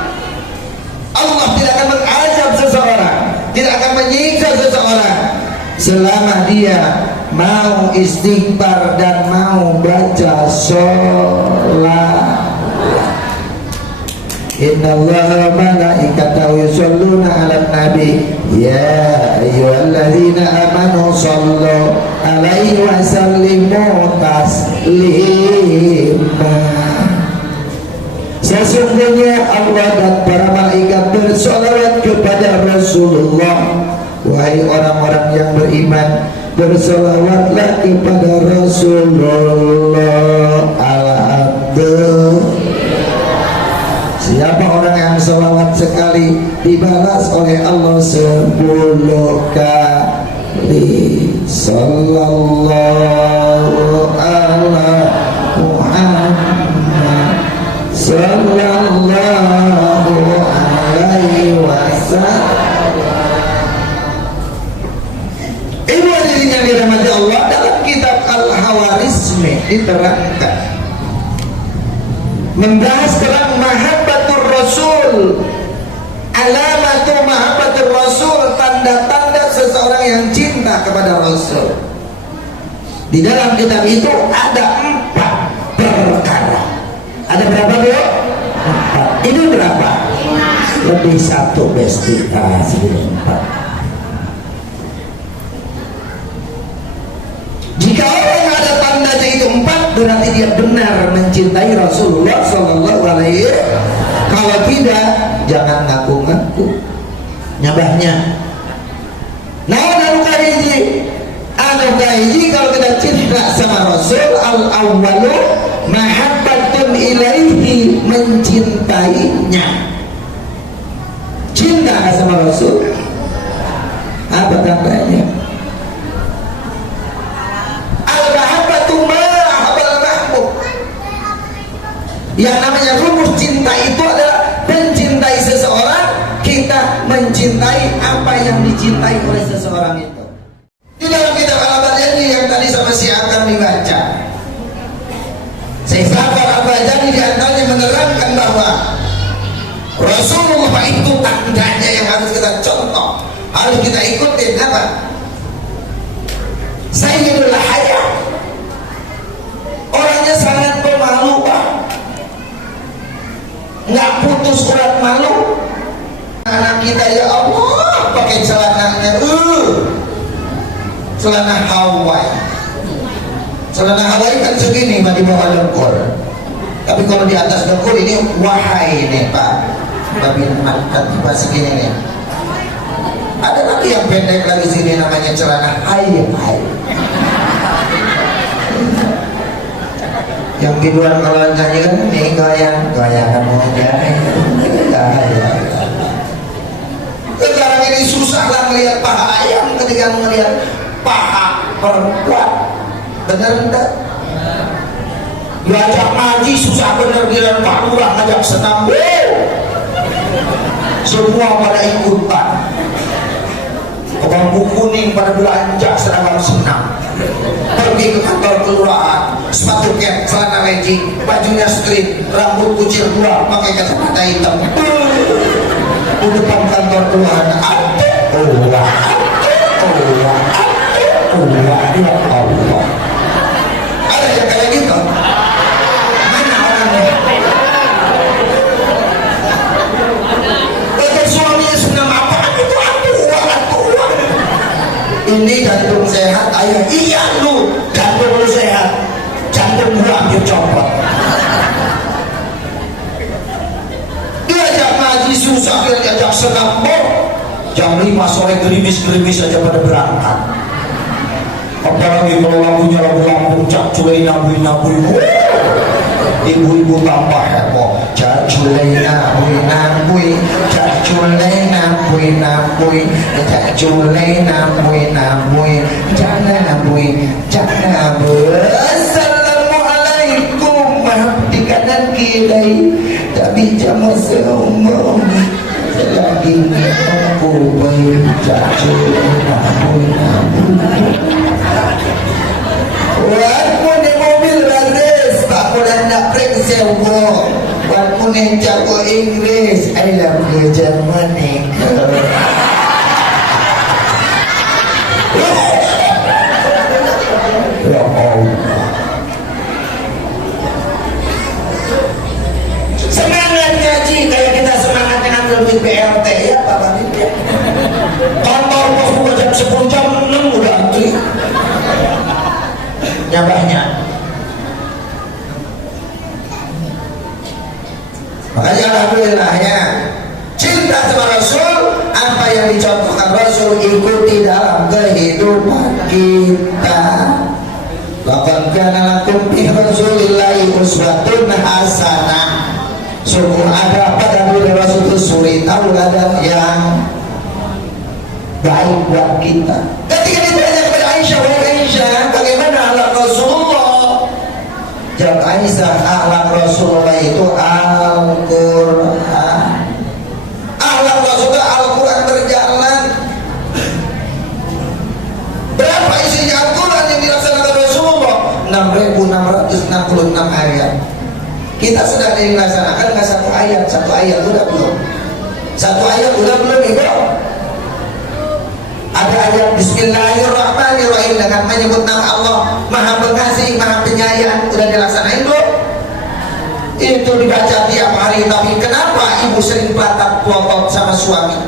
Allah tidak akan mengazab seseorang, tidak akan menyiksa seseorang selama dia mau istighfar dan mau baca sholat. Innallaha wa malaikatahu yusholluna 'alan nabi ya ayyuhalladzina amanu shallu 'alaihi wa sallimu taslima. Sesungguhnya Allah dan para malaikat bersolawat kepada Rasulullah. Wahai orang-orang yang beriman, bersolawatlah kepada Rasulullah. Alhamdulillah. Siapa orang yang selawat sekali dibalas oleh Allah 10 kali. Sallallahu ala Muhammad sallallahu alaihi wasallam. Ini hadirin yang dirahmati Allah, dalam kitab Al-Hawarizmi diterangkan membahas tentang mahabbatur Rasul, alamatu mahabbatur Rasul, tanda-tanda seseorang yang cinta kepada Rasul. Di dalam kitab itu ada 4 perkara. Ada berapa, Bu? 4. Ini berapa? Lebih 1 besti. Sebelum 4. Jika orang ada tandanya itu 4, berarti dia benar mencintai Rasulullah Sallallahu Alaihi Wasallam. Kalau tidak, jangan ngaku-ngaku. Nyabahnya. Nah, anu kahiji kalau kita cinta sama Rasul, al-awwalu mahabbatun ilaihi, mencintainya. Cinta sama Rasul. Apa tandanya? Yang namanya rumus cinta itu adalah mencintai seseorang, kita mencintai apa yang dicintai oleh seseorang itu. Di dalam kitab Al-Badani yang tadi sama si akan dibaca, Syekh Safar Al-Bajani di antaranya menerangkan bahwa Rasulullah itu tandanya yang harus kita contoh, harus kita ikutin. Apa? Sayyidul Haya, orangnya sangat pemalu, Pak. Nggak putus urat malu. Anak kita, ya Allah, pakai celananya celana Hawaii. Celana Hawaii kan segini di bawah dengkul, tapi kalau di atas dengkul ini wahai nih Pak, babi mantap pas segini nih. Ada lagi yang pendek lagi sini namanya celana hai. Yang di luar kalau nyanyi kan ini goyang aja. Sekarang ini susah lah melihat paha ayam ketika melihat paha perempuan. Bener enggak? Diajak ngaji susah bener, dia Pak Lurah ngajak senam. Semua pada ikutan. Bambu kuning pada belanja seragam senam. Pergi ke kantor kelurahan, sepatu cat, celana legging, bajunya strip, rambut kucil keluar, pakai kacamata hitam. Di depan kantor kelurahan ada Allah, ya Allah. Ada yang kayak gitu? Mana orangnya? Suaminya senam apaan itu? Atuh uang. Ini ini jantung sehat, ayah iya lu jantung lu sehat, jantung gua ambil copot. Diajak ngaji susah, diajak senam jam 5 sore gerimis-gerimis aja pada berangkat. Apalagi kalau lagunya lagu Lampung, cak culai nabui-nabui, ibu-ibu tambah heboh. Cak culai nabui-nabui, cak culai nabui-nabui, cak culai nabui-nabui, cak nabui, cak nabui. Assalamualaikum, maaf di kanan kiri, tapi jamu seumur. Lagi aku baca waktu di mobil baris, tak boleh nak periksa waktu ni jago Inggris, I love you Germany. Ya Allah. Semangat ngaji kayak kita semangatnya ambil di BLT ya Pak Panitia. Kantor pos buka jam 10 jam 6 udah antri. Nyabahnya. Makanya alhamdulillah ya, cinta sama Rasul, apa yang dicontohkan Rasul ikuti dalam kehidupan kita. Laqad kana lakum fi Rasulillahi uswatun hasanah. Sungguh ada pada diri Rasul itu suri tauladan yang baik buat kita. Ketika ditanya kepada Aisyah, wahai Aisyah, bagaimana akhlak Rasulullah? Jawab Aisyah, akhlak Rasulullah itu Al-Quran. Akhlak Rasulullah Al-Quran berjalan. Berapa isinya Al-Quran yang dilaksanakan Rasulullah? 6.666 ayat. Kita sedang dilaksanakan nggak satu ayat udah belum? Satu ayat udah belum Ibu? Ada ayat Bismillahirrahmanirrahim dengan menyebut nama Allah Maha Pengasih, Maha Penyayang, udah dilaksanain belum? Itu dibaca tiap hari, tapi kenapa ibu sering pelatot sama suami?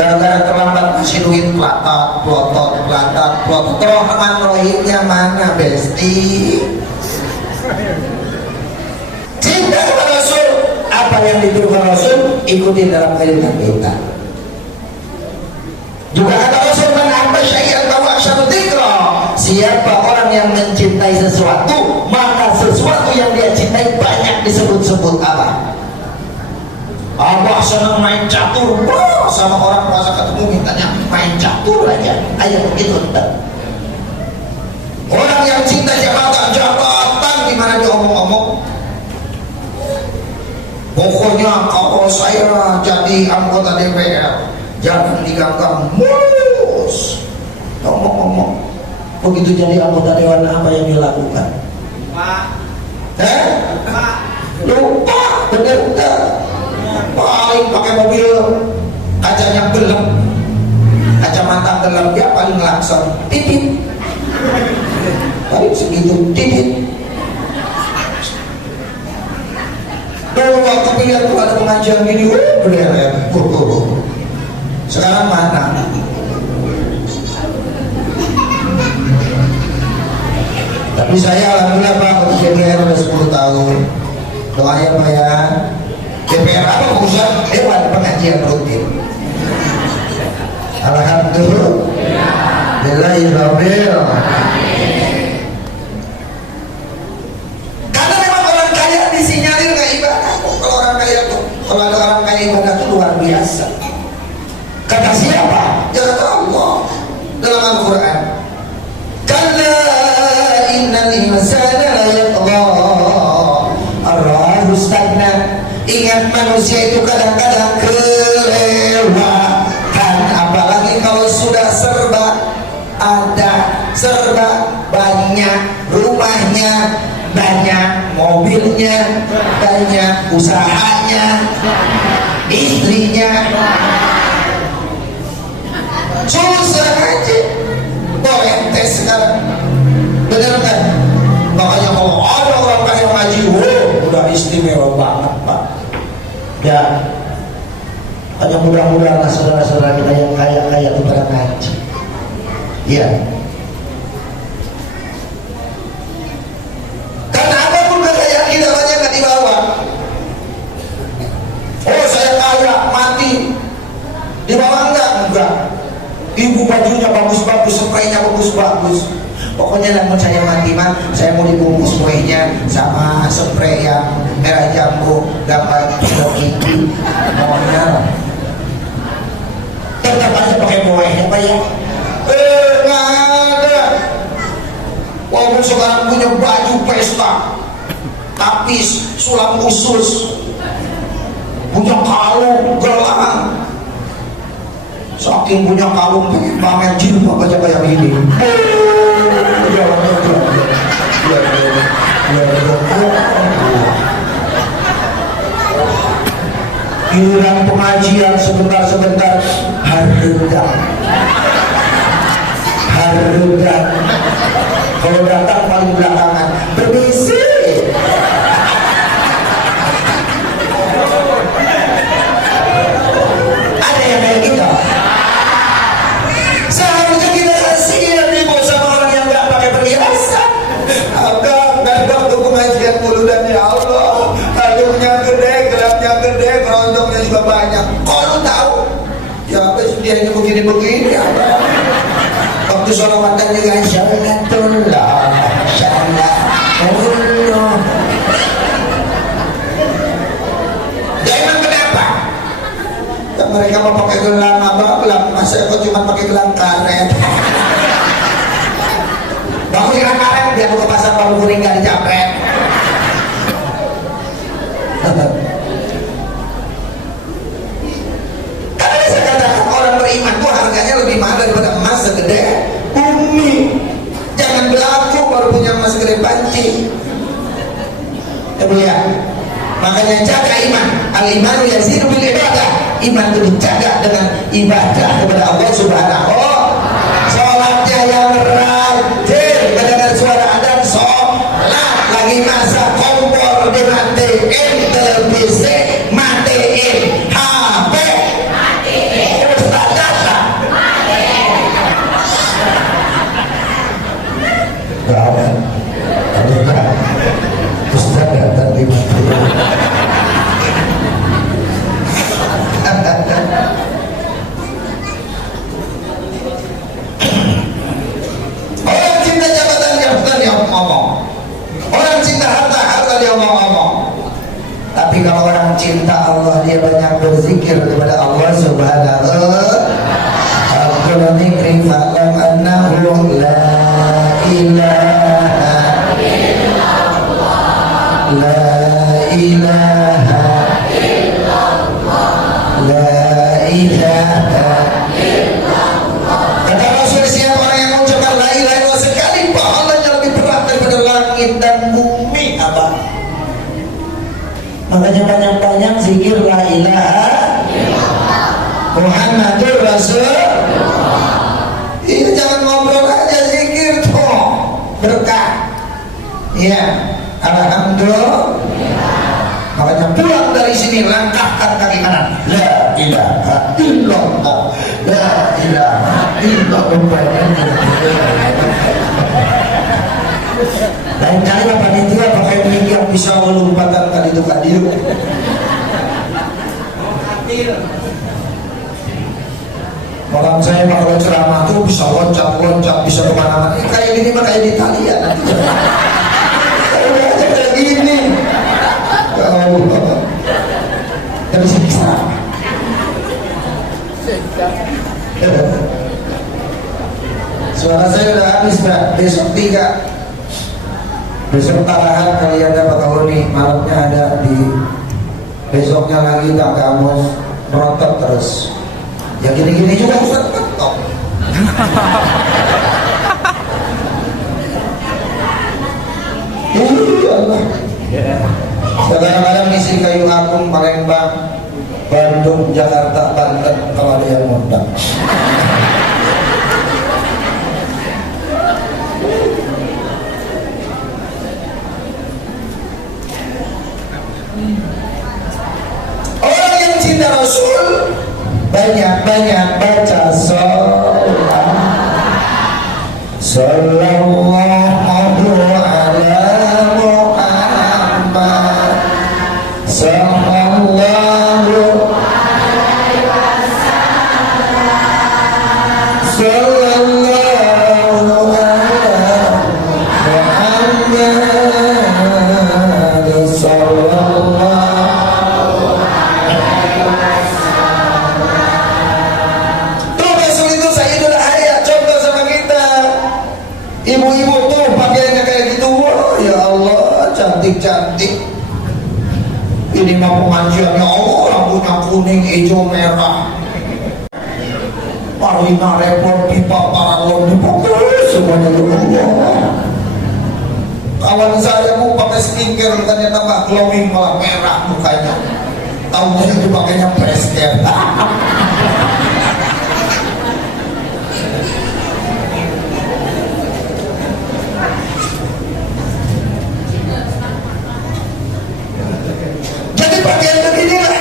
Gara-gara terlambat masih duit pelatot. Rahman Rohimnya mana besti? Cinta kepada Rasul, apa yang dituduhkan Rasul ikuti dalam kehidupan kita. Juga kata Rasul, man ahabba syai'an fahuwa asyaddu dzikra. Siapa orang yang mencintai sesuatu, maka sesuatu yang dia cintai banyak disebut-sebut apa? Abah senang main catur, sama orang puasa ketemu mintanya main catur aja. Ayo begitu entar. Orang yang cinta jabatan di mana diomong-omong. Pokoknya kalau saya jadi anggota DPR, jangan diganggang mulus. Ngomong-ngomong, begitu jadi anggota dewan apa yang dilakukan? Lupa, bener-bener. Paling pakai mobil kacanya gelap, kacamata gelap, dia paling langsung titit. Paling segitu titit. Dulu waktu pilihan tuh ada pengajian gini, bener ya. Sekarang mana? Tapi saya alhamdulillah Pak, DPR udah 10 tahun. Doanya Pak ya. DPR apa urusan? Dewan pengajian rutin. Alhamdulillah. Bismillahirrahmanirrahim. Karena memang orang kaya disinyalir nggak ibadah. Kalau orang kaya tuh, kalau ada orang kaya ibadah tuh luar biasa. Kata siapa? Ya kata Allah dalam Al-Quran. Kalla innal insana la yatgha ar-ra'ahu istaghna. Ingat manusia itu kadang-kadang kelewatan, apalagi kalau sudah serba ada, serba banyak, rumahnya banyak, mobilnya banyak, usahanya, istrinya. Susah aja, korentes sekarang, bener kan? Makanya kalau ada orang kaya ngaji, udah istimewa banget Pak. Ya, hanya mudah-mudahan saudara-saudara kita yang kaya-kaya itu pada ngaji. Iya. Karena apapun kekayaan kita banyak nggak dibawa. Oh saya kaya, mati. Dibawa enggak? Ibu bajunya bagus-bagus, spraynya bagus-bagus. Pokoknya namun saya mati mah, saya mau dibungkus kuenya sama spray yang merah jambu, gambar Hello Kitty. Maunya tetap aja pakai kue, apa ya? Nggak ada. Walaupun sekarang punya baju pesta, tapis, sulam khusus, punya kalung, gelang. Saking punya kalung, pengen pamer jilbab aja kayak gini. Giliran pengajian sebentar-sebentar harga. Kalau datang paling belakangan, permisi. Ada yang kayak gitu. Seharusnya kita kasihan nih sama orang yang nggak pakai perhiasan. Agak dari waktu pengajian mulu dan ya Allah, kalungnya gede, gelapnya gede, kerontongnya juga banyak. Kok lu tahu? Ya apa sih dia ini begini-begini? Waktu sholawatan juga syalatullah, syalatullah. Ya emang kenapa? Ya mereka mau pakai gelang apa? Gelang masa kok cuma pakai gelang karet? Bagus gelang karet biar ke pasar baru kuning gak dicapret. Karena saya katakan orang beriman tuh harganya lebih mahal daripada emas segede bumi. Jangan berlaku baru punya emas segede panci. Ya Bu ya. Makanya jaga iman. Al-imanu yazidu bil ibadah. Iman itu dijaga dengan ibadah kepada Allah Subhanahu. Sholatnya yang rajin, mendengar suara adzan sholat. Lagi masa kompor dimatiin, televisi matiin, HP matiin, Ustaz datang matiin. Gak ada. Ustaz datang dimatiin. Orang cinta jabatan dia ngomong. Orang cinta harta dia ngomong. Tapi kalau orang cinta Allah, dia banyak berzikir kepada Allah Subhanahu wa ta'ala. Annahu la ilaha illallah, la ilaha illallah, la ilaha illallah. Kata Rasul, siapa orang yang mengucapkan la ilaha illallah sekali, pahalanya lebih berat daripada langit dan bumi. Apa? Makanya banyak-banyak zikir la ilaha illallah Muhammadur Rasulullah. Iya, jangan ngobrol aja, zikir tuh berkah. Iya, alhamdulillah. Makanya pulang dari sini langkahkan kaki kanan. La ilaha illallah, la ilaha illallah. Lain kali lah panitia pakai mic yang bisa melumpatkan kali itu kadir. Malam saya kalau ceramah tuh bisa loncat-loncat, bisa kemana-mana. Kayak gini mah kayak di Italia nanti. Kalau aja kayak gini. Gak bisa ceramah. Suara saya udah habis, Mbak. Besok 3. Besok tarahan kalian dapat tahu nih, malamnya ada di besoknya lagi tak kamu merotot terus. Ya gini-gini juga Ustaz ketok. Allah. Kadang-kadang misi Kayu Agung, Palembang, Bandung, Jakarta, Banten kalau ada yang ngundang. Orang yang cinta Rasul banyak-banyak baca sholawat. Sallallahu ala Muhammad. Sallallahu Sallallahu ala Muhammad. Sallallahu. Tuh Rasul itu Sayyidul Hayat, contoh sama kita. Ibu-ibu tuh pakaiannya kayak gitu, wah ya Allah, cantik-cantik. Ini mah pengajiannya Allah, rambutnya kuning, hijau, merah. Marina repot, pipa, paralon, dipakai semuanya ya Allah. Kawan saya mau pakai skincare, bukannya tambah glowing, malah merah mukanya. Tahunya dipakainya press care. Jadi pakaian beginilah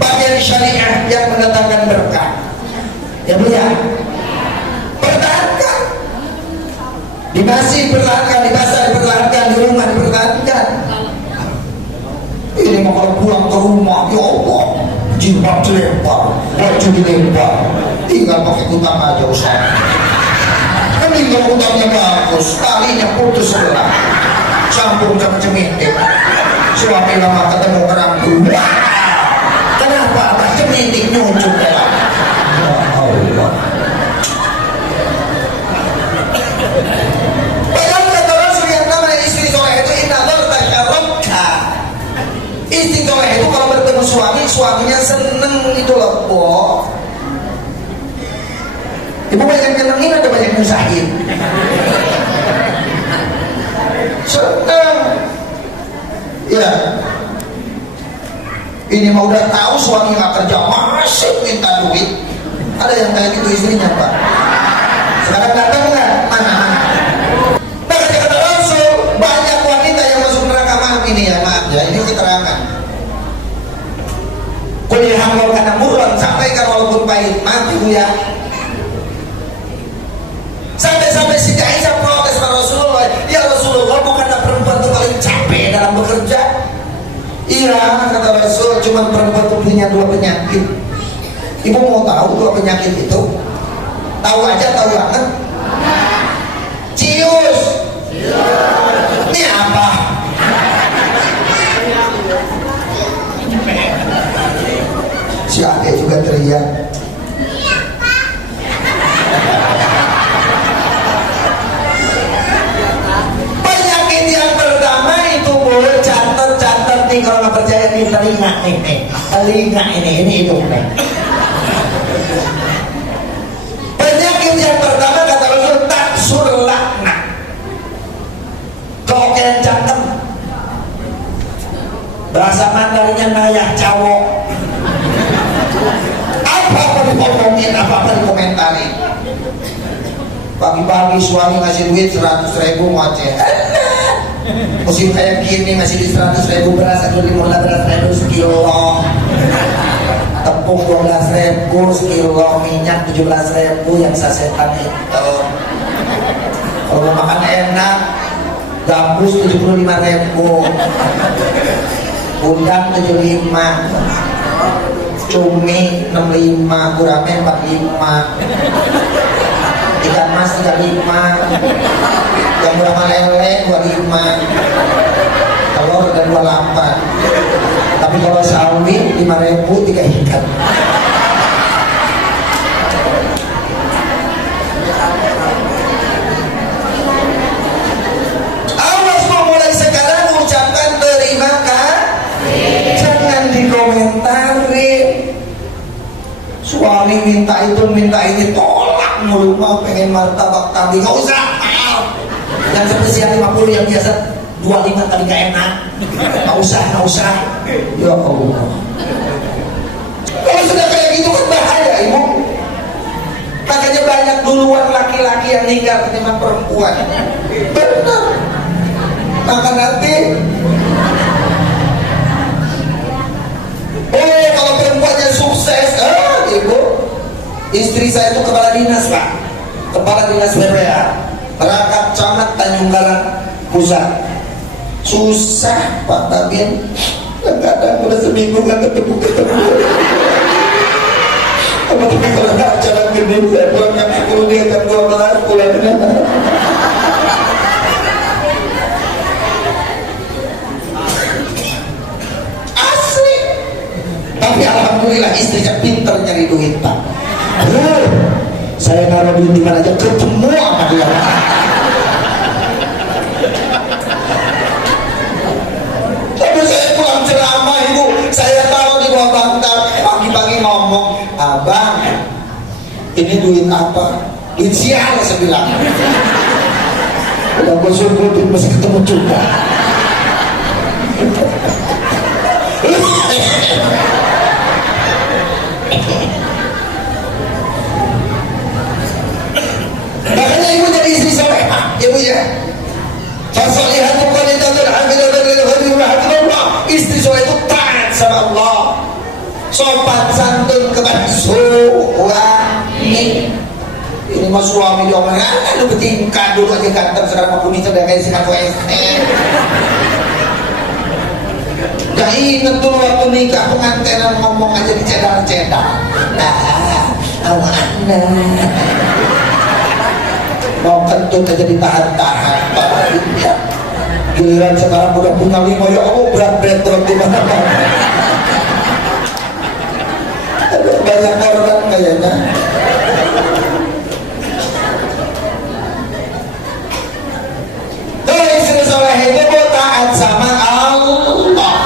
pakaian syariah yang mendatangkan berkah. Ya Bu ya, pertahankan. Di masjid pertahankan, di pasar pertahankan, di rumah dipertahankan. Ini mau kalau pulang ke rumah, ya Allah, jilbab dilempar, baju dilempar, tinggal pakai kutang aja Ustaz. Kan tinggal kutangnya bagus, talinya putus sebelah, sambung sama cemitik. Suami lama ketemu orang tua, kenapa abah cemitik nyucuk ya? Allah. Padahal kata Rasul yang namanya istri soleh itu innallaha tasyarrabka. Istri soleh itu kalau bertemu suami, suaminya seneng itu loh, Po. Ibu banyak nyenengin atau banyak nyusahin? Seneng. Ya. Ini mau udah tahu suami nggak kerja masih minta duit. Ada yang kayak gitu istrinya Pak. Sekarang datang nggak? Mana? Nah kata Rasul banyak wanita yang masuk neraka. Maaf ini ya, maaf ya, ini keterangan. Kuliah hamil karena murwan, sampaikan walaupun pahit. Maaf Ibu ya. Sampai Siti Aisyah protes pada Rasulullah, ya Rasulullah, bukanlah perempuan itu paling capek dalam bekerja? Iya kata Rasul, cuma perempuan itu punya dua penyakit. Ibu mau tahu dua penyakit itu? Tahu aja, tahu banget. Cius. Ini apa? Si Ade juga teriak. Penyakit yang pertama itu boleh catat nih, kalau nggak percaya nih, telinga ini hidung nih. Penyakit yang pertama kata Rasul taksur laknat. Kalau kalian catat, bahasa Mandarinnya nayah cawok. Apa dikomongin, apa dikomentari. Pagi-pagi suami ngasih duit 100.000 ngoceh. Musim kayak gini ngasih duit 100.000 beras, atau 15.000 sekilo. Tepung 12.000 sekilo, minyak 17.000 yang sasetan itu. Kalau mau makan enak, gabus 75.000, udang 75, cumi 65, gurame 45, ikan mas 35, yang berapa lele 25, telur ada 28. Tapi kalau sawi 5.000 3 ikan. Awas mau mulai sekarang ucapkan terima kasih. Jangan dikomentarin. Suami minta itu minta ini, tolak mulu. Mau pengen martabak tadi nggak usah. Yang spesial 50, yang biasa 25 kali gak enak. Nggak usah. Ya Allah. Kalau sudah kayak gitu kan bahaya Ibu. Makanya banyak duluan laki-laki yang meninggal ketimbang perempuan. Benar. Maka nanti kalau perempuannya sukses, Ibu, istri saya itu kepala dinas Pak, kepala dinas PPA. Perangkat Camat Tanjung Karang Pusat. Susah Pak Tabin, kadang udah seminggu nggak ketemu. Tapi kalau nggak acara gede, saya pulang jam 10, dia jam 12 pulangnya. Asli. Tapi alhamdulillah istrinya pinter nyari duit Pak. Saya naruh duit di mana aja ketemu sama dia. Tapi saya pulang ceramah ibu, saya taruh di bawah bantal. Pagi-pagi ngomong, abang, ini duit apa? Duit sial, saya bilang. Udah gue suruh duit masih ketemu juga. Makanya ibu jadi istri solehah, ibu ya. Fasolihatu qanitatun hamidatun lil ghaibi wa hafizallah. Istri soleh itu taat sama Allah, sopan santun kepada suami. Ini mah suami diomongan, lu bertingkah dulu aja ganteng, sekarang mau kumis udah kayak sikat WST. Gak inget dulu waktu nikah pengantinan ngomong aja dicedar-cedar. Nah, awana mau kentut aja ditahan-tahan. Ya. Giliran sekarang udah punya 5, ya Allah berat-berat terus di mana-mana. Banyak korban kayaknya. Kalau istri soleh itu taat sama Allah.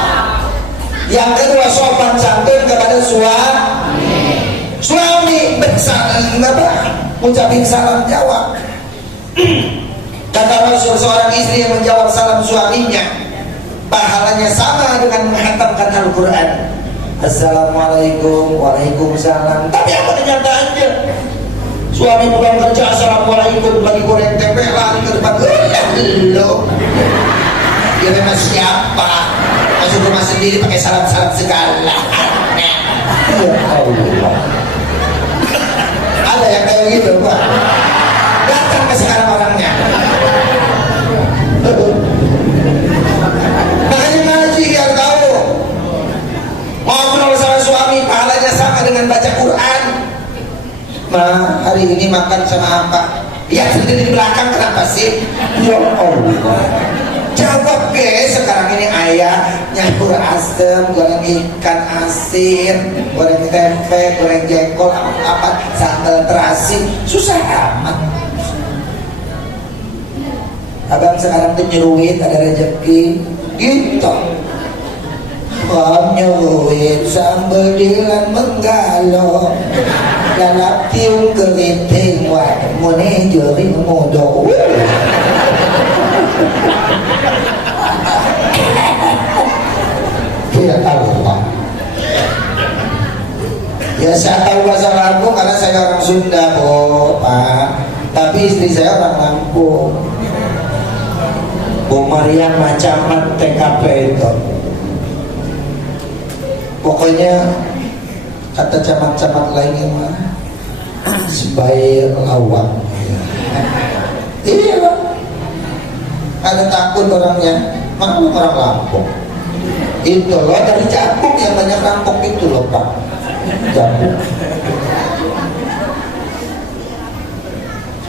Yang kedua sopan santun kepada suami ucapin salam jawab. Kata Rasul, seorang istri yang menjawab salam suaminya pahalanya sama dengan menghatamkan Al-Quran. Assalamualaikum, waalaikumsalam. Tapi apa kenyataannya? Suami pulang kerja, assalamualaikum, lagi goreng tempe, lari ke depan. Lo dia memang siapa? Masuk rumah sendiri pakai salam-salam segala. Ya Allah, ada yang kayak gitu Pak. Datang ke sekarang orangnya. Makanya ngaji biar tahu. Ngobrol sama suami pahalanya sama dengan baca Quran. Ma, hari ini makan sama apa? Lihat sendiri di belakang, kenapa sih? Ya Allah, jawab guys. Sekarang ini ayah nyampur asem, goreng ikan asin, goreng tempe, goreng jengkol, apa sambal terasi. Susah amat. Abang sekarang tuh nyuruhin ada rezeki gitu. Nyuruhin sambal dilan menggalo, lalap tiung keliting wat mune juri modo. Tidak tahu Pak. Ya saya tahu bahasa Lampung karena saya orang Sunda Pak. Tapi istri saya orang Lampung. Bu Mariam Camat TKP itu. Pokoknya kata camat-camat lainnya mah sebaik lawang. Iya Pak. Ada takut orangnya. Mana orang Lampung? Itu loh dari Japuk yang banyak rampok itu loh Pak. Japuk.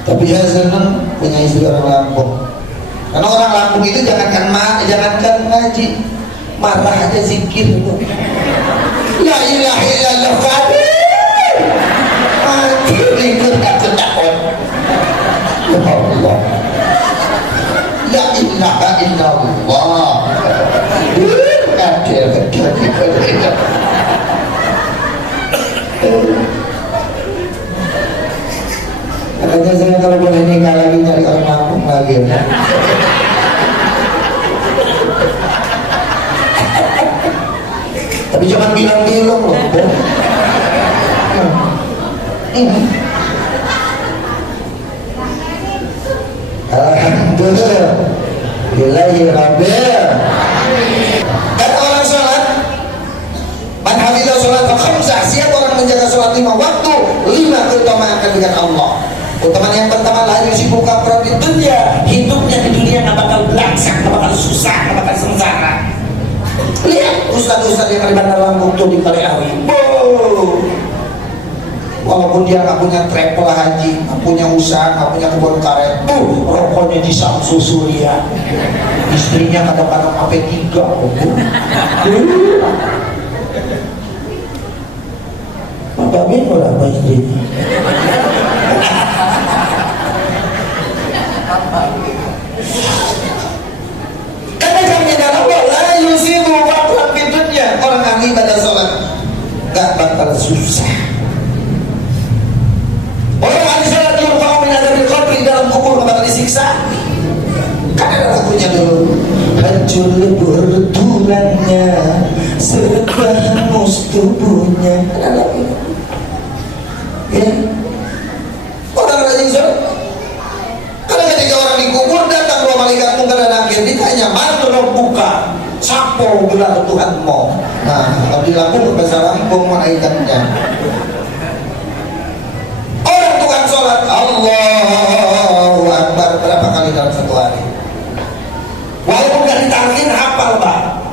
Tapi saya senang punya istri orang Lampung. Karena orang Lampung itu jangankan ngaji, marah aja zikir itu. La ilaha illallah kabir. Mati lingkar takut. Ya Allah. La ilaha illallah. Katanya saya kalau boleh nikah lagi nyari orang Lampung lagi ya. Tapi jangan bilang-bilang loh. Alhamdulillah. Billahi rabbil. Kata orang sholat, man hafidha sholat khamsah, siapa orang menjaga sholat 5 waktu, 5 keutamaan akan dengan Allah. Keutamaan yang pertama, la yusibuka Quran di dunia hidupnya di dunia nggak bakal belangsak, nggak bakal susah, nggak bakal sengsara. Lihat ustadz-ustadz yang di Bandar Lampung tuh di Kaliawi, walaupun dia nggak punya travel haji, nggak punya usaha, nggak punya kebun karet, rokoknya di Samsu Surya, istrinya kadang-kadang sampai 3. Maka bingung lah apa istrinya. Karena jamin Allah la yusibu waqlan fid dunya, orang ahli ibadah sholat gak bakal susah. Orang ahli sholat yurfa'u min adzabil qabri, dalam kubur gak bakal disiksa. Kan ada lagunya dulu, hancur lebur tulangnya, serba hangus tubuhnya. Ada lagunya. Ya, orang rajin sholat. Karena ketika orang dikubur datang dua malaikat mungkar dan nakir, ditanya man rabbuka, sapo gelar Tuhanmu. Nah, abdi Lampung bahasa Lampung malaikatnya. Orang tukang sholat Allahu Akbar berapa kali dalam satu hari? Walaupun gak ditalkin hafal Pak.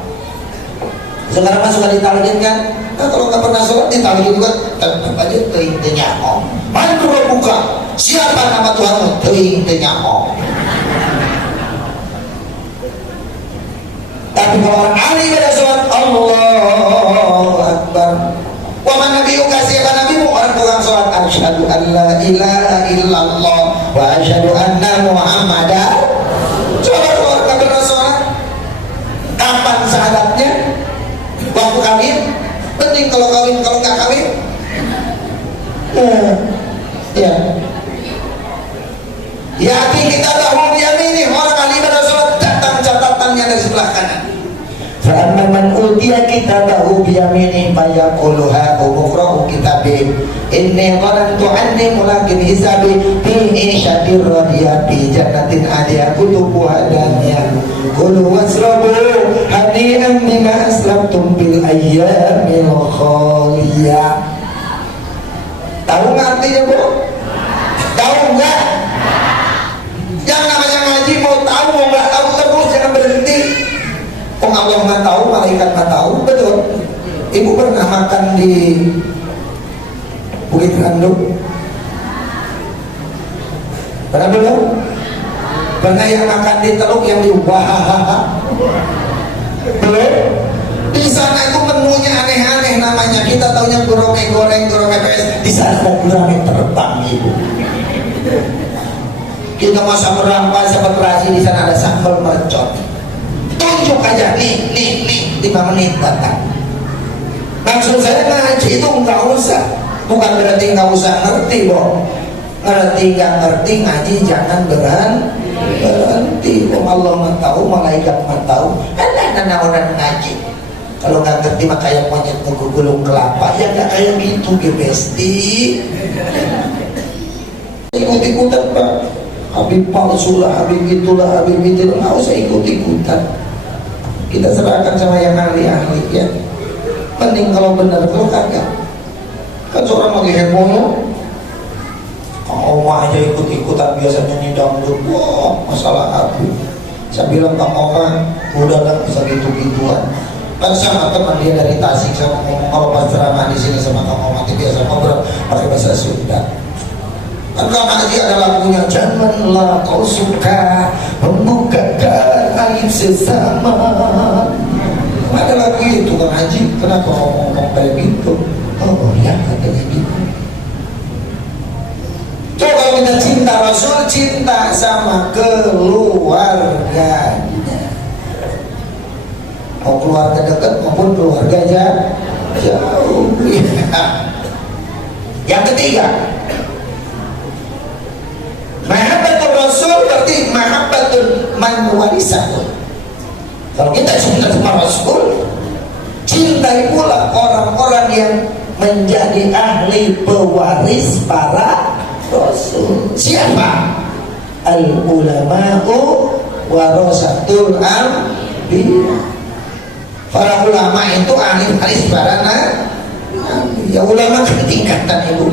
Sekarang masuk gak ditalkin kan? Nah, kalau gak pernah sholat ditalkin juga tetap aja terintinya om. Man rabbuka, siapa nama Tuhanmu? Terintinya om. Tapi kalau orang ahli pada sholat Allahu Akbar, wa man nabiyuka, siapa nabimu? Orang tukang sholat asyhadu an la ilaha illallah wa asyhadu anna muhammadan. Coba kalau orang gak pernah sholat, kapan syahadatnya? Waktu kawin? Penting kalau kawin, kalau gak kawin ya hati kita bahwa ini orang ahli pada sholat, datang catatannya dari sebelah kanan. Fa'amma man utiya kitabahu biyaminih fayaqulu ha'umukhra'u kitabi inni dhanantu anni mulaqin hisabi fi 'ishatir radiyah fi jannatin 'aliyah qutufuha daniyah kulu wasrabu hani'an bima aslamtum bil ayyamil khaliyah. Tahu nggak artinya Bu? Tahu nggak? Yang namanya ngaji mau tahu mau nggak tahu terus, jangan berhenti. Allah nggak tahu, malaikat nggak tahu, betul. Ibu pernah makan di Bukit Randung? Pernah belum? Pernah yang makan di Teluk yang di Wahahaha? Belum? Di sana itu menunya aneh-aneh namanya. Kita taunya gurame goreng, gurame pes. Di sana ada gurame terbang Ibu. Kita masak merampas sahabat terasi, di sana ada sambal mercon. Tunjuk aja nih 5 menit datang. Maksud saya ngaji itu nggak usah, bukan berarti nggak usah ngerti Boh. Ngerti nggak ngerti ngaji jangan berhenti. Allah nggak tahu, malaikat nggak tahu. Ada orang ngaji kalau nggak ngerti mah kayak monyet ngegulung kelapa, ya nggak kayak gitu Besti. Ikut-ikutan Pak, Habib palsu lah, Habib itulah, Habib itulah, nggak usah ikut-ikutan. Kita serahkan sama yang ahli-ahli ya. Mending kalau benar, kalau kagak kan seorang lagi heboh, Kang Oma aja ikut-ikutan biasanya nih dangdut. Wah, masalah aku. Saya bilang Kang Oma udah lah bisa gitu-gituan. Kan sama teman dia dari Tasik sama ngomong, kalau pas ceramah di sini sama Kang Oma biasa ngobrol pakai bahasa Sunda. Kan karena dia ada lagunya, janganlah kau suka membukakan aib sesama. Ada lagu itu kan Haji, kenapa ngomong kayak gitu? Oh ya katanya gitu. Coba kalau kita cinta Rasul, cinta sama keluarganya. Mau keluarga dekat maupun keluarga jauh. Yang ketiga, mahabbatul Rasul berarti mahabbatul man warisahu. Kalau kita cinta sama Rasul, cintai pula orang-orang yang menjadi ahli pewaris para Rasul. Siapa? Al-ulama'u warasatul anbiya. Para ulama itu ahli-ahli para nabi. Ya ulama ketingkatan Ibu.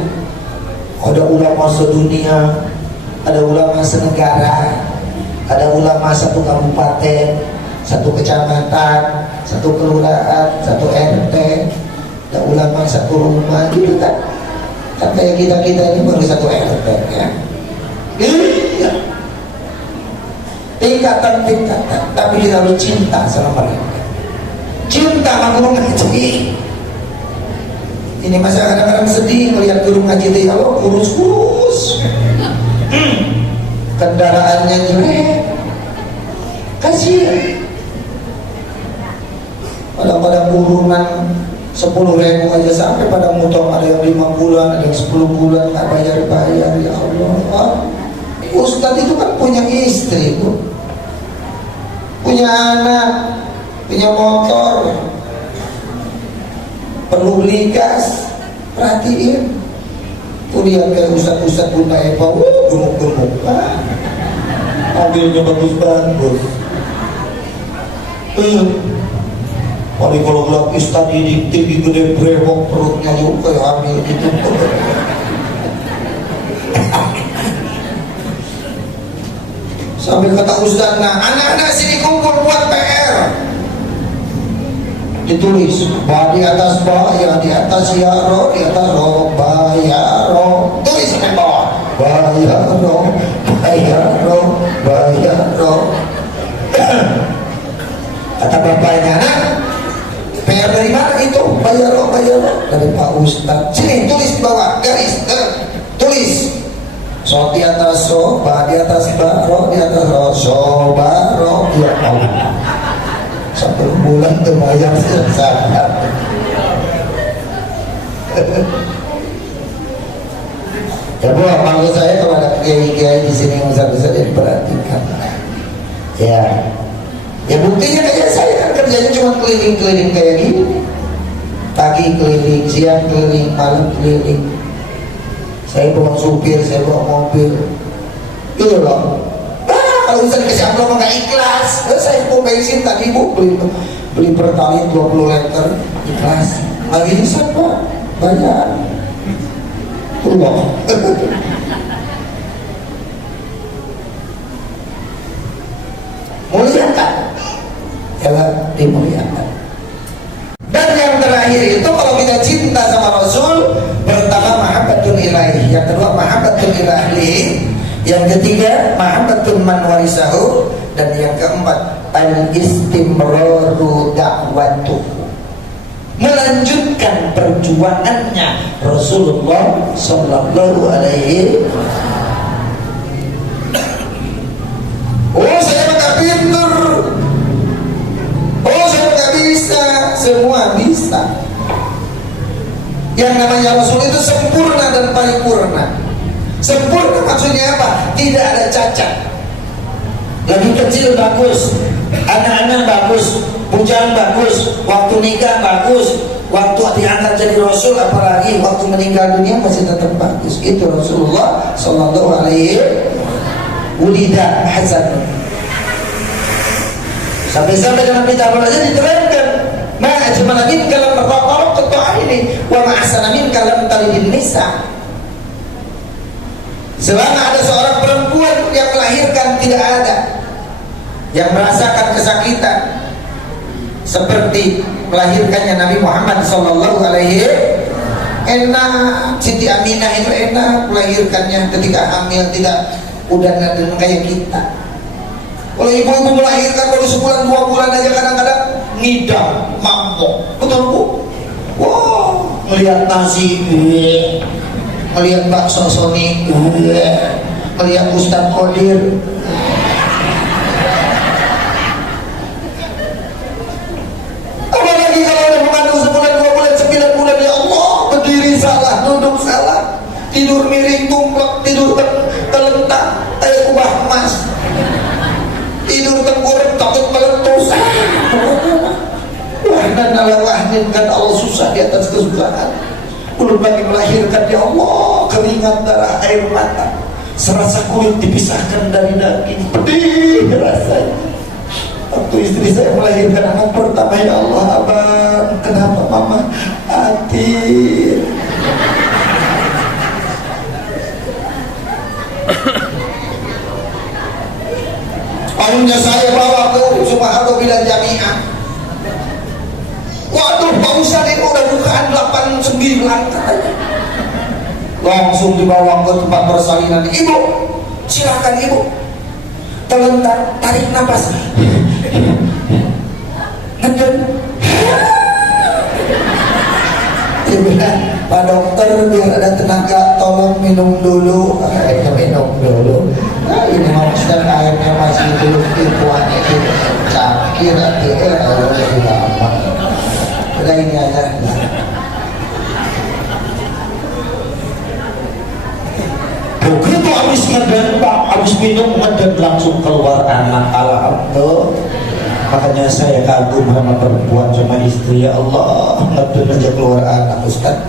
Ada ulama sedunia, ada ulama senegara, ulama satu kabupaten, satu kecamatan, satu kelurahan, satu RT, dan ulama satu rumah gitu kan. Kan kayak kita ini baru satu RT ya. Iya. Tingkatan, tapi kita harus cinta sama mereka. Cinta sama guru ngaji. Ini masa kadang-kadang sedih melihat guru ngaji itu, ya Allah, kurus-kurus, kendaraannya jelek, kasihan. Pada urunan 10.000 aja sampai pada mutong, ada yang 5 bulan, ada yang 10 bulan nggak bayar-bayar. Ya Allah, Ustadz itu kan punya istri, Bu, punya anak, punya motor, perlu beli gas. Perhatiin tuh, lihat kayak Ustadz Bunda Eva, gemuk-gemuk, mobilnya bagus-bagus. Paling kalau gelap Ustadz ini tinggi gede brewok, perutnya yuk kayak hamil gitu. Sambil kata Ustadz, nah anak-anak sini kumpul buat PR. Ditulis bah di atas bah, ya di atas ya roh, di atas roh, bah ya roh. Tulis sampai bawah, bah ya roh, bah ya roh, bah ya roh. Kata bapaknya, anak, PR dari mana itu? Bah ya roh, bah ya roh. Dari Pak Ustadz. Sini tulis di bawah, garis, tulis. So di atas so, bah di atas bah, roh di atas roh, so bah roh, ya Allah. Satu bulan tuh bayar selesai. Ya Bu, maksud saya kalau ada kiai-kiai di sini yang besar-besar jadi perhatikan. Ya, ya buktinya kayak saya kan kerjanya cuma keliling-keliling kayak gini. Pagi keliling, siang keliling, malam keliling. Saya bawa supir, saya bawa mobil. Gitu loh. Kalau bisa dikasih amplop nggak ikhlas. Saya mau bensin tadi Bu, beli pertalite 20 liter, ikhlas. Lagi bisa Pak, banyak. Tuh loh. Muliakan, jangan dimuliakan. Dan yang terakhir itu kalau kita cinta sama Rasul, pertama mahabbatun ilahi, yang kedua mahabbatun ilahi, yang ketiga mahabbatun man warisahu, dan yang keempat al-istimraru da'watuhu, melanjutkan perjuangannya Rasulullah sallallahu alaihi. Oh saya nggak pinter, oh saya nggak bisa, semua bisa. Yang namanya Rasul itu sempurna dan paripurna. Sempurna maksudnya apa? Tidak ada cacat. Lagi kecil bagus, anak-anak bagus, bujang bagus, waktu nikah bagus, waktu diangkat jadi Rasul, apalagi waktu meninggal dunia masih tetap bagus. Itu Rasulullah sallallahu alaihi ulida hasan. Sampai-sampai dalam kitab aja diterangkan, ma ajmala min kalam raqab qata'a ini wa ma ahsana min kalam talidin nisa. Selama ada seorang perempuan yang melahirkan, tidak ada yang merasakan kesakitan seperti melahirkannya Nabi Muhammad sallallahu alaihi. Enak, Siti Aminah itu enak melahirkannya ketika hamil, tidak udah kayak kita. Kalau ibu-ibu melahirkan baru sebulan 2 bulan aja kadang-kadang ngidam, mabok, betul Bu? Wow, melihat nasi, melihat bakso Sony, melihat Ustadz Qadir. Apalagi kalau ada mengandung sebulan, 2 bulan, 9 bulan, ya Allah, berdiri salah, duduk salah, tidur miring, tumplek, tidur terlentang kayak kubah emas, tidur tengkurap, takut meletus. Wahnan ala wahnin, kan Allah susah di atas kesusahan. Belum lagi melahirkan, ya Allah, keringat, darah, air mata, serasa kulit dipisahkan dari daging, pedih rasanya. Waktu istri saya melahirkan anak pertama, ya Allah, abang, kenapa mama hati? Akhirnya saya bawa ke Sumaharto Bilan Jamiah. Waduh, Pak Ustadz ini udah bukaan 89 katanya. Langsung dibawa ke tempat persalinan. Ibu, silakan ibu. Terlentar, tarik nafas. Ngeden. Dia bilang, Pak dokter biar ada tenaga tolong minum dulu. Akhirnya minum dulu. Nah, ini maksudnya airnya masih belum dikuat itu. Cakir hati Allah sudah apa. Udah ini aja. Begitu habis ngeden Pak, habis minum ngeden langsung keluar anak. Alhamdulillah. Makanya saya kagum sama perempuan sama istri. Ya Allah, ngeden aja keluar anak Ustaz.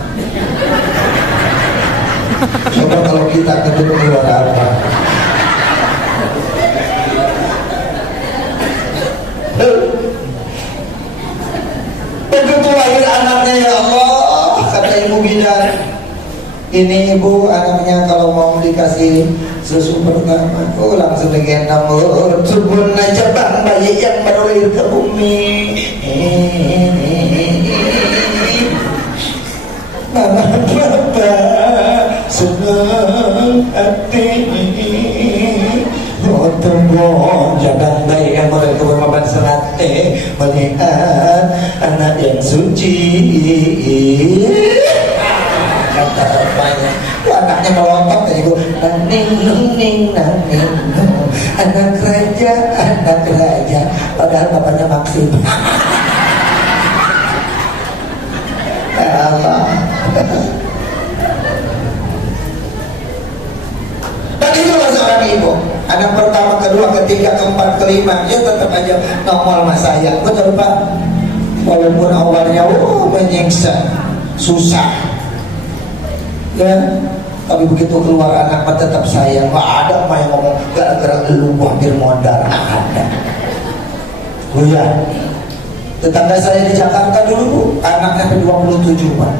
Coba kalau kita ngeden keluar apa? Begitu lahir anaknya, ya Allah, kata ibu bidan, ini ibu anaknya kalau mau dikasih susu pertama, langsung digendong, turun aja bang bayi yang baru lahir ke bumi. Mama papa senang hati. Tunggu jangan baik yang mereka bermaban serate melihat anak yang suci. Kata banyak anaknya melontot ya ibu. Naning anak raja padahal bapaknya Maksim. Allah. Dan itulah seorang ibu. Anak pertama, kedua, ketiga, keempat, kelima, ya tetap aja nongol sama saya. Betul Pak? Walaupun awalnya menyiksa, susah, ya. Tapi begitu keluar anak tetap sayang. Gak ada mah yang ngomong gara-gara lu hampir modal. Ada. Oh ya, tetangga saya di Jakarta dulu anaknya ke-27 Pak.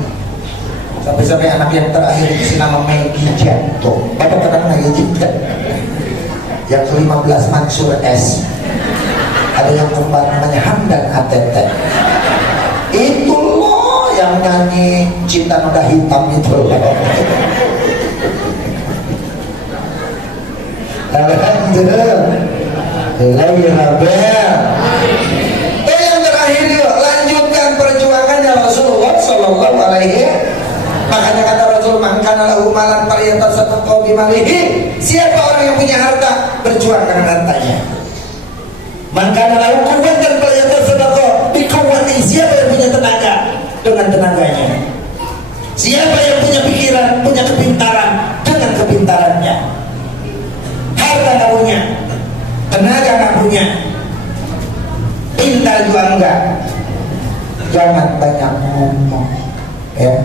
Sampai-sampai anak yang terakhir itu nama Maggie Janto. Bapak pernah Maggie kan? Yang ke-15 Mansur S. Ada yang kembar namanya Hamdan ATT. Itu loh yang nyanyi Cinta Noda Hitam itu loh. Alhamdulillah. Yang terakhir yuk lanjutkan perjuangannya Rasulullah Sallallahu Alaihi. Makanya kata Rasul, man kana lahu malan falyatasaddaq bimalihi. Siapa orang yang punya harta, berjuang dengan hartanya. Man kana lahu quwwatan falyatasaddaq biquwwatihi. Siapa yang punya tenaga, dengan tenaganya. Siapa yang punya pikiran, punya kepintaran, dengan kepintarannya. Harta enggak punya, tenaga enggak punya, pintar juga enggak. Jangan banyak ngomong, ya.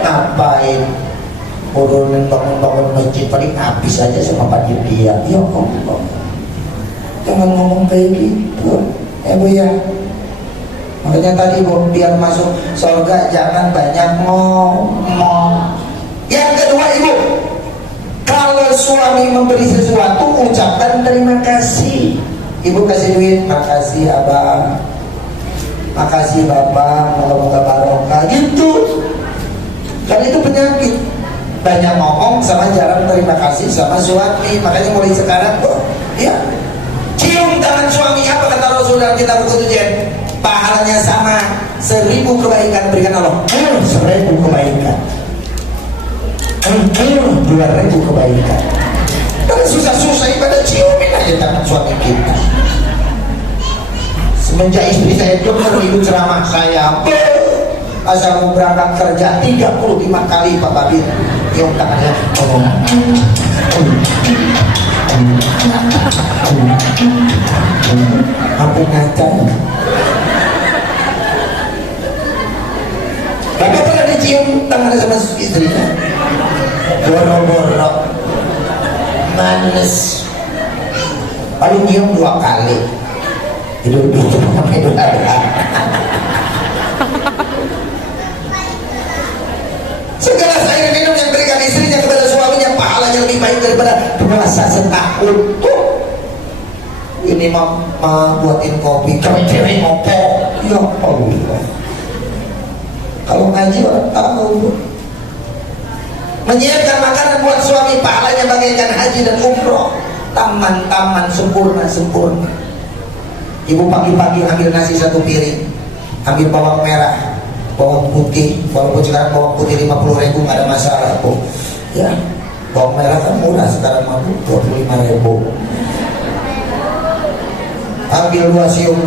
Ngapain urunin bangun-bangun masjid paling habis aja sama panitia. Ya Allah, jangan ngomong kayak gitu ya Bu ya. Makanya tadi Bu, biar masuk surga jangan banyak ngomong. Yang kedua Ibu, kalau suami memberi sesuatu ucapkan terima kasih. Ibu kasih duit, makasih Abang, makasih Bapak, moga-moga barokah gitu. Dan itu penyakit, banyak ngomong sama jarang terima kasih sama suami. Makanya mulai sekarang kok ya cium tangan suami. Apa kata Rasul dalam kitab buku Tujen? Pahalanya sama 1000 kebaikan berikan Allah. 1000 kebaikan, 2000 kebaikan. Kalau susah-susah ibadah ciumin aja tangan suami kita. Semenjak istri saya dokter, ibu ceramah saya asal mau berangkat kerja 35 kali Pak Babin yang tangannya hampir ngaca. Bapak pernah dicium tangannya sama istrinya? Boro-boro manis, paling nyium 2 kali. Idul Fitri sama Idul Adha. Segelas air minum yang berikan istrinya kepada suaminya pahalanya lebih baik daripada puasa setahun. ini buatin kopi, cewek ngopo. Ya Allah. Kalau ngaji orang tahu. Menyiapkan makanan buat suami, pahalanya bagaikan haji dan umroh. Taman-taman sempurna. Ibu pagi-pagi ambil nasi 1 piring, ambil bawang merah, bawang putih, walaupun sekarang bawang putih 50.000 nggak ada masalah kok. Ya, bawang merah kan murah sekarang, 25.000. Ambil 2 siung,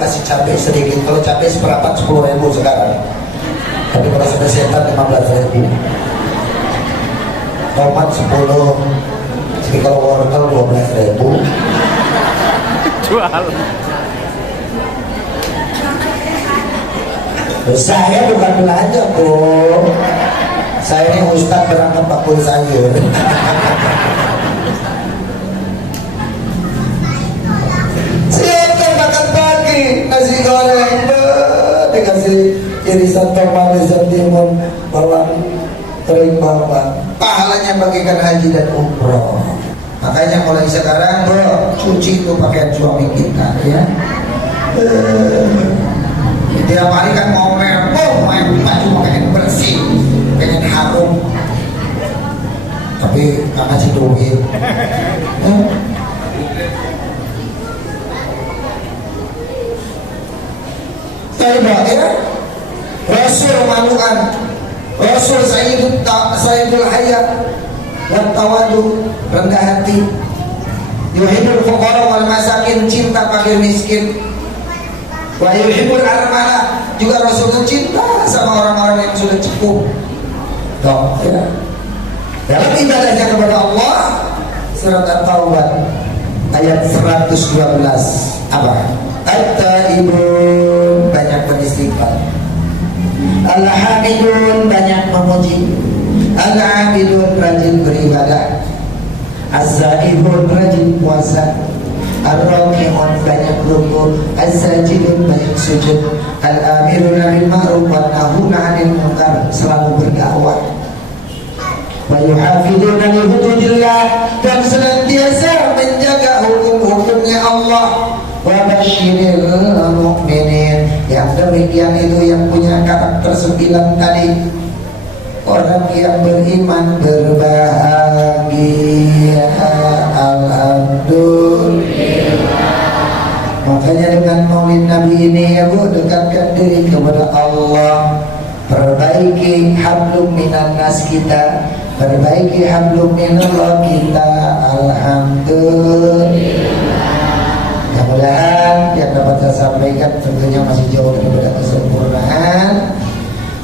kasih cabai sedikit. Kalau cabai seperempat 10.000 sekarang. Tapi kalau sudah setan 15.000. Tomat 10. Jadi kalau wortel 12.000. Jual. Saya bukan belanja, Bu. Saya ini ustaz berangkat bakul sayur. Siapkan makan pagi, nasi goreng, dikasih irisan tomat, irisan timun, bawang kering bawang. Pahalanya bagikan haji dan umroh. Makanya mulai sekarang, bro, cuci itu pakaian suami kita, ya. Tiap hari kan mau main baju pengen bersih, pengen harum, tapi nggak ngasih duit. Coba ya, Rasul malukan, Rasul Sayyidul Hayat, dan tawadu, rendah hati, yuhibbul fuqara wal masakin, cinta fakir miskin, wa yuhibbul armala, juga Rasul cinta sama orang-orang yang sudah cukup. Toh, ya. Dalam ibadahnya kepada Allah, surat At-Taubah ayat 112 apa? At-taibun, banyak beristighfar. Al-hamidun, banyak memuji. Al-abidun, rajin beribadah. Az-zaihun, rajin puasa. Ar-raki'un, banyak ruku. Az-sajidun, banyak sujud. Al-amirun bil ma'ruf wa nahuna 'anil munkar, selalu berdakwah. Wa yuhafizuna li hududillah, dan senantiasa menjaga hukum-hukumnya Allah. Wa basyiril mu'minin, yang demikian itu yang punya karakter 9 tadi, orang yang beriman berbahagia. Alhamdulillah. Makanya dengan maulid Nabi ini, ya Bu, dekatkan diri kepada Allah. Perbaiki hablum minan nas kita, perbaiki hablum minallah kita. Alhamdulillah. Mudah-mudahan yang dapat saya sampaikan tentunya masih jauh daripada kesempurnaan.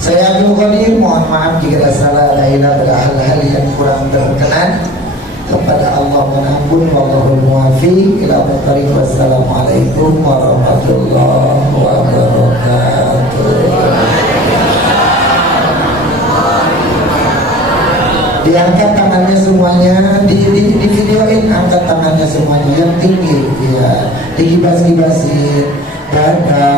Saya Abdul Qadir, mohon maaf jika ada salah ada hal-hal yang kurang berkenan. Kepada Allah mengampun, wallahul muwaffiq ila aqwamit. Wassalamualaikum warahmatullahi wabarakatuh. Diangkat tangannya semuanya, di videoin, angkat tangannya semuanya yang tinggi, ya, digibas-gibasin dada.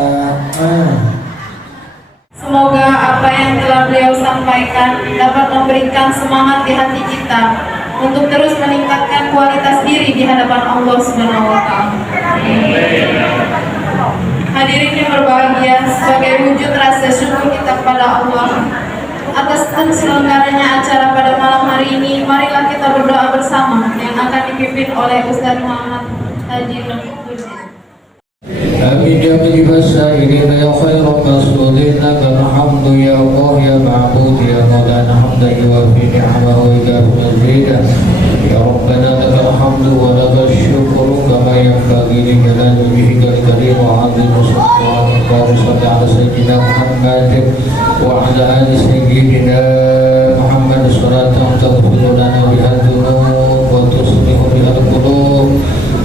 Semoga apa yang telah beliau sampaikan dapat memberikan semangat di hati kita untuk terus meningkatkan kualitas diri di hadapan Allah Subhanahu wa Ta'ala. Hadirin yang berbahagia, sebagai wujud rasa syukur kita kepada Allah atas terselenggaranya acara pada malam hari ini, marilah kita berdoa bersama yang akan dipimpin oleh Ustaz Muhammad Haji Muhammad. Amin ya Mujibah Sa'ilina ya khairan rasulina, karena hamdu ya Allah ya ma'bud ya maulana, hamdan yuwafi ni'amahu wa yukafi mazidah. Ya Rabbana lakal hamdu wa lakal syukru kama yanbaghi li jalali wajhikal karim wa 'azimi sultanika. Wa salli ala sayyidina Muhammad wa ala ali sayyidina Muhammad salatan taghfiru lana biha dzunub wa tuslihu biha al-qulub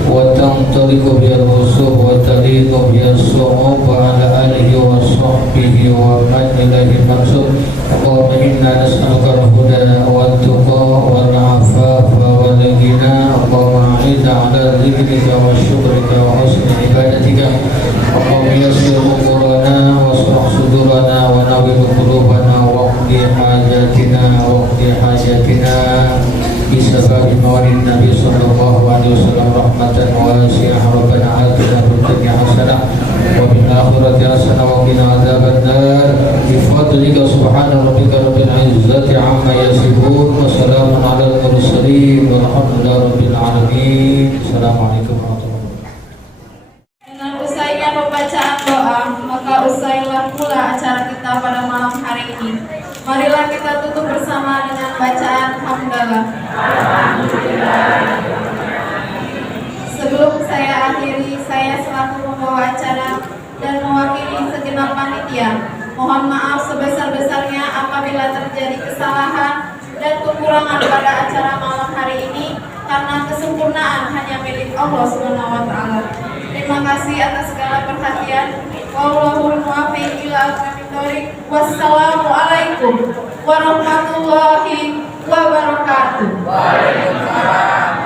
wa tantaliqu biha al-rusuh wa taliqu biha as-su'ub wa ala alihi wa sahbihi wa man ilahi mansub. Allahumma inna nas'aluka al-huda wa at-tuqa wa al-'afafa wa al-ghina. Allahumma a'inna 'ala dhikrika wa syukrika wa husni ibadatika. Allahumma yassir umurana wa ashrah sudurana wa nawwir qulubana wa qdi hajatina bisababi maulid Nabi sallallahu alaihi wasallam rahmatan wasi'ah. bersama dengan bacaan hamdalah. Sebelum saya akhiri, saya selaku pembawa acara dan mewakili segenap panitia, mohon maaf sebesar-besarnya apabila terjadi kesalahan dan kekurangan pada acara malam hari ini, karena kesempurnaan hanya milik Allah Subhanahu wa taala. Terima kasih atas segala perhatian. Wallahul muwaffiq ila aqwamit thoriq. Wassalamualaikum warahmatullahi wabarakatuh. Waalaikumsalam.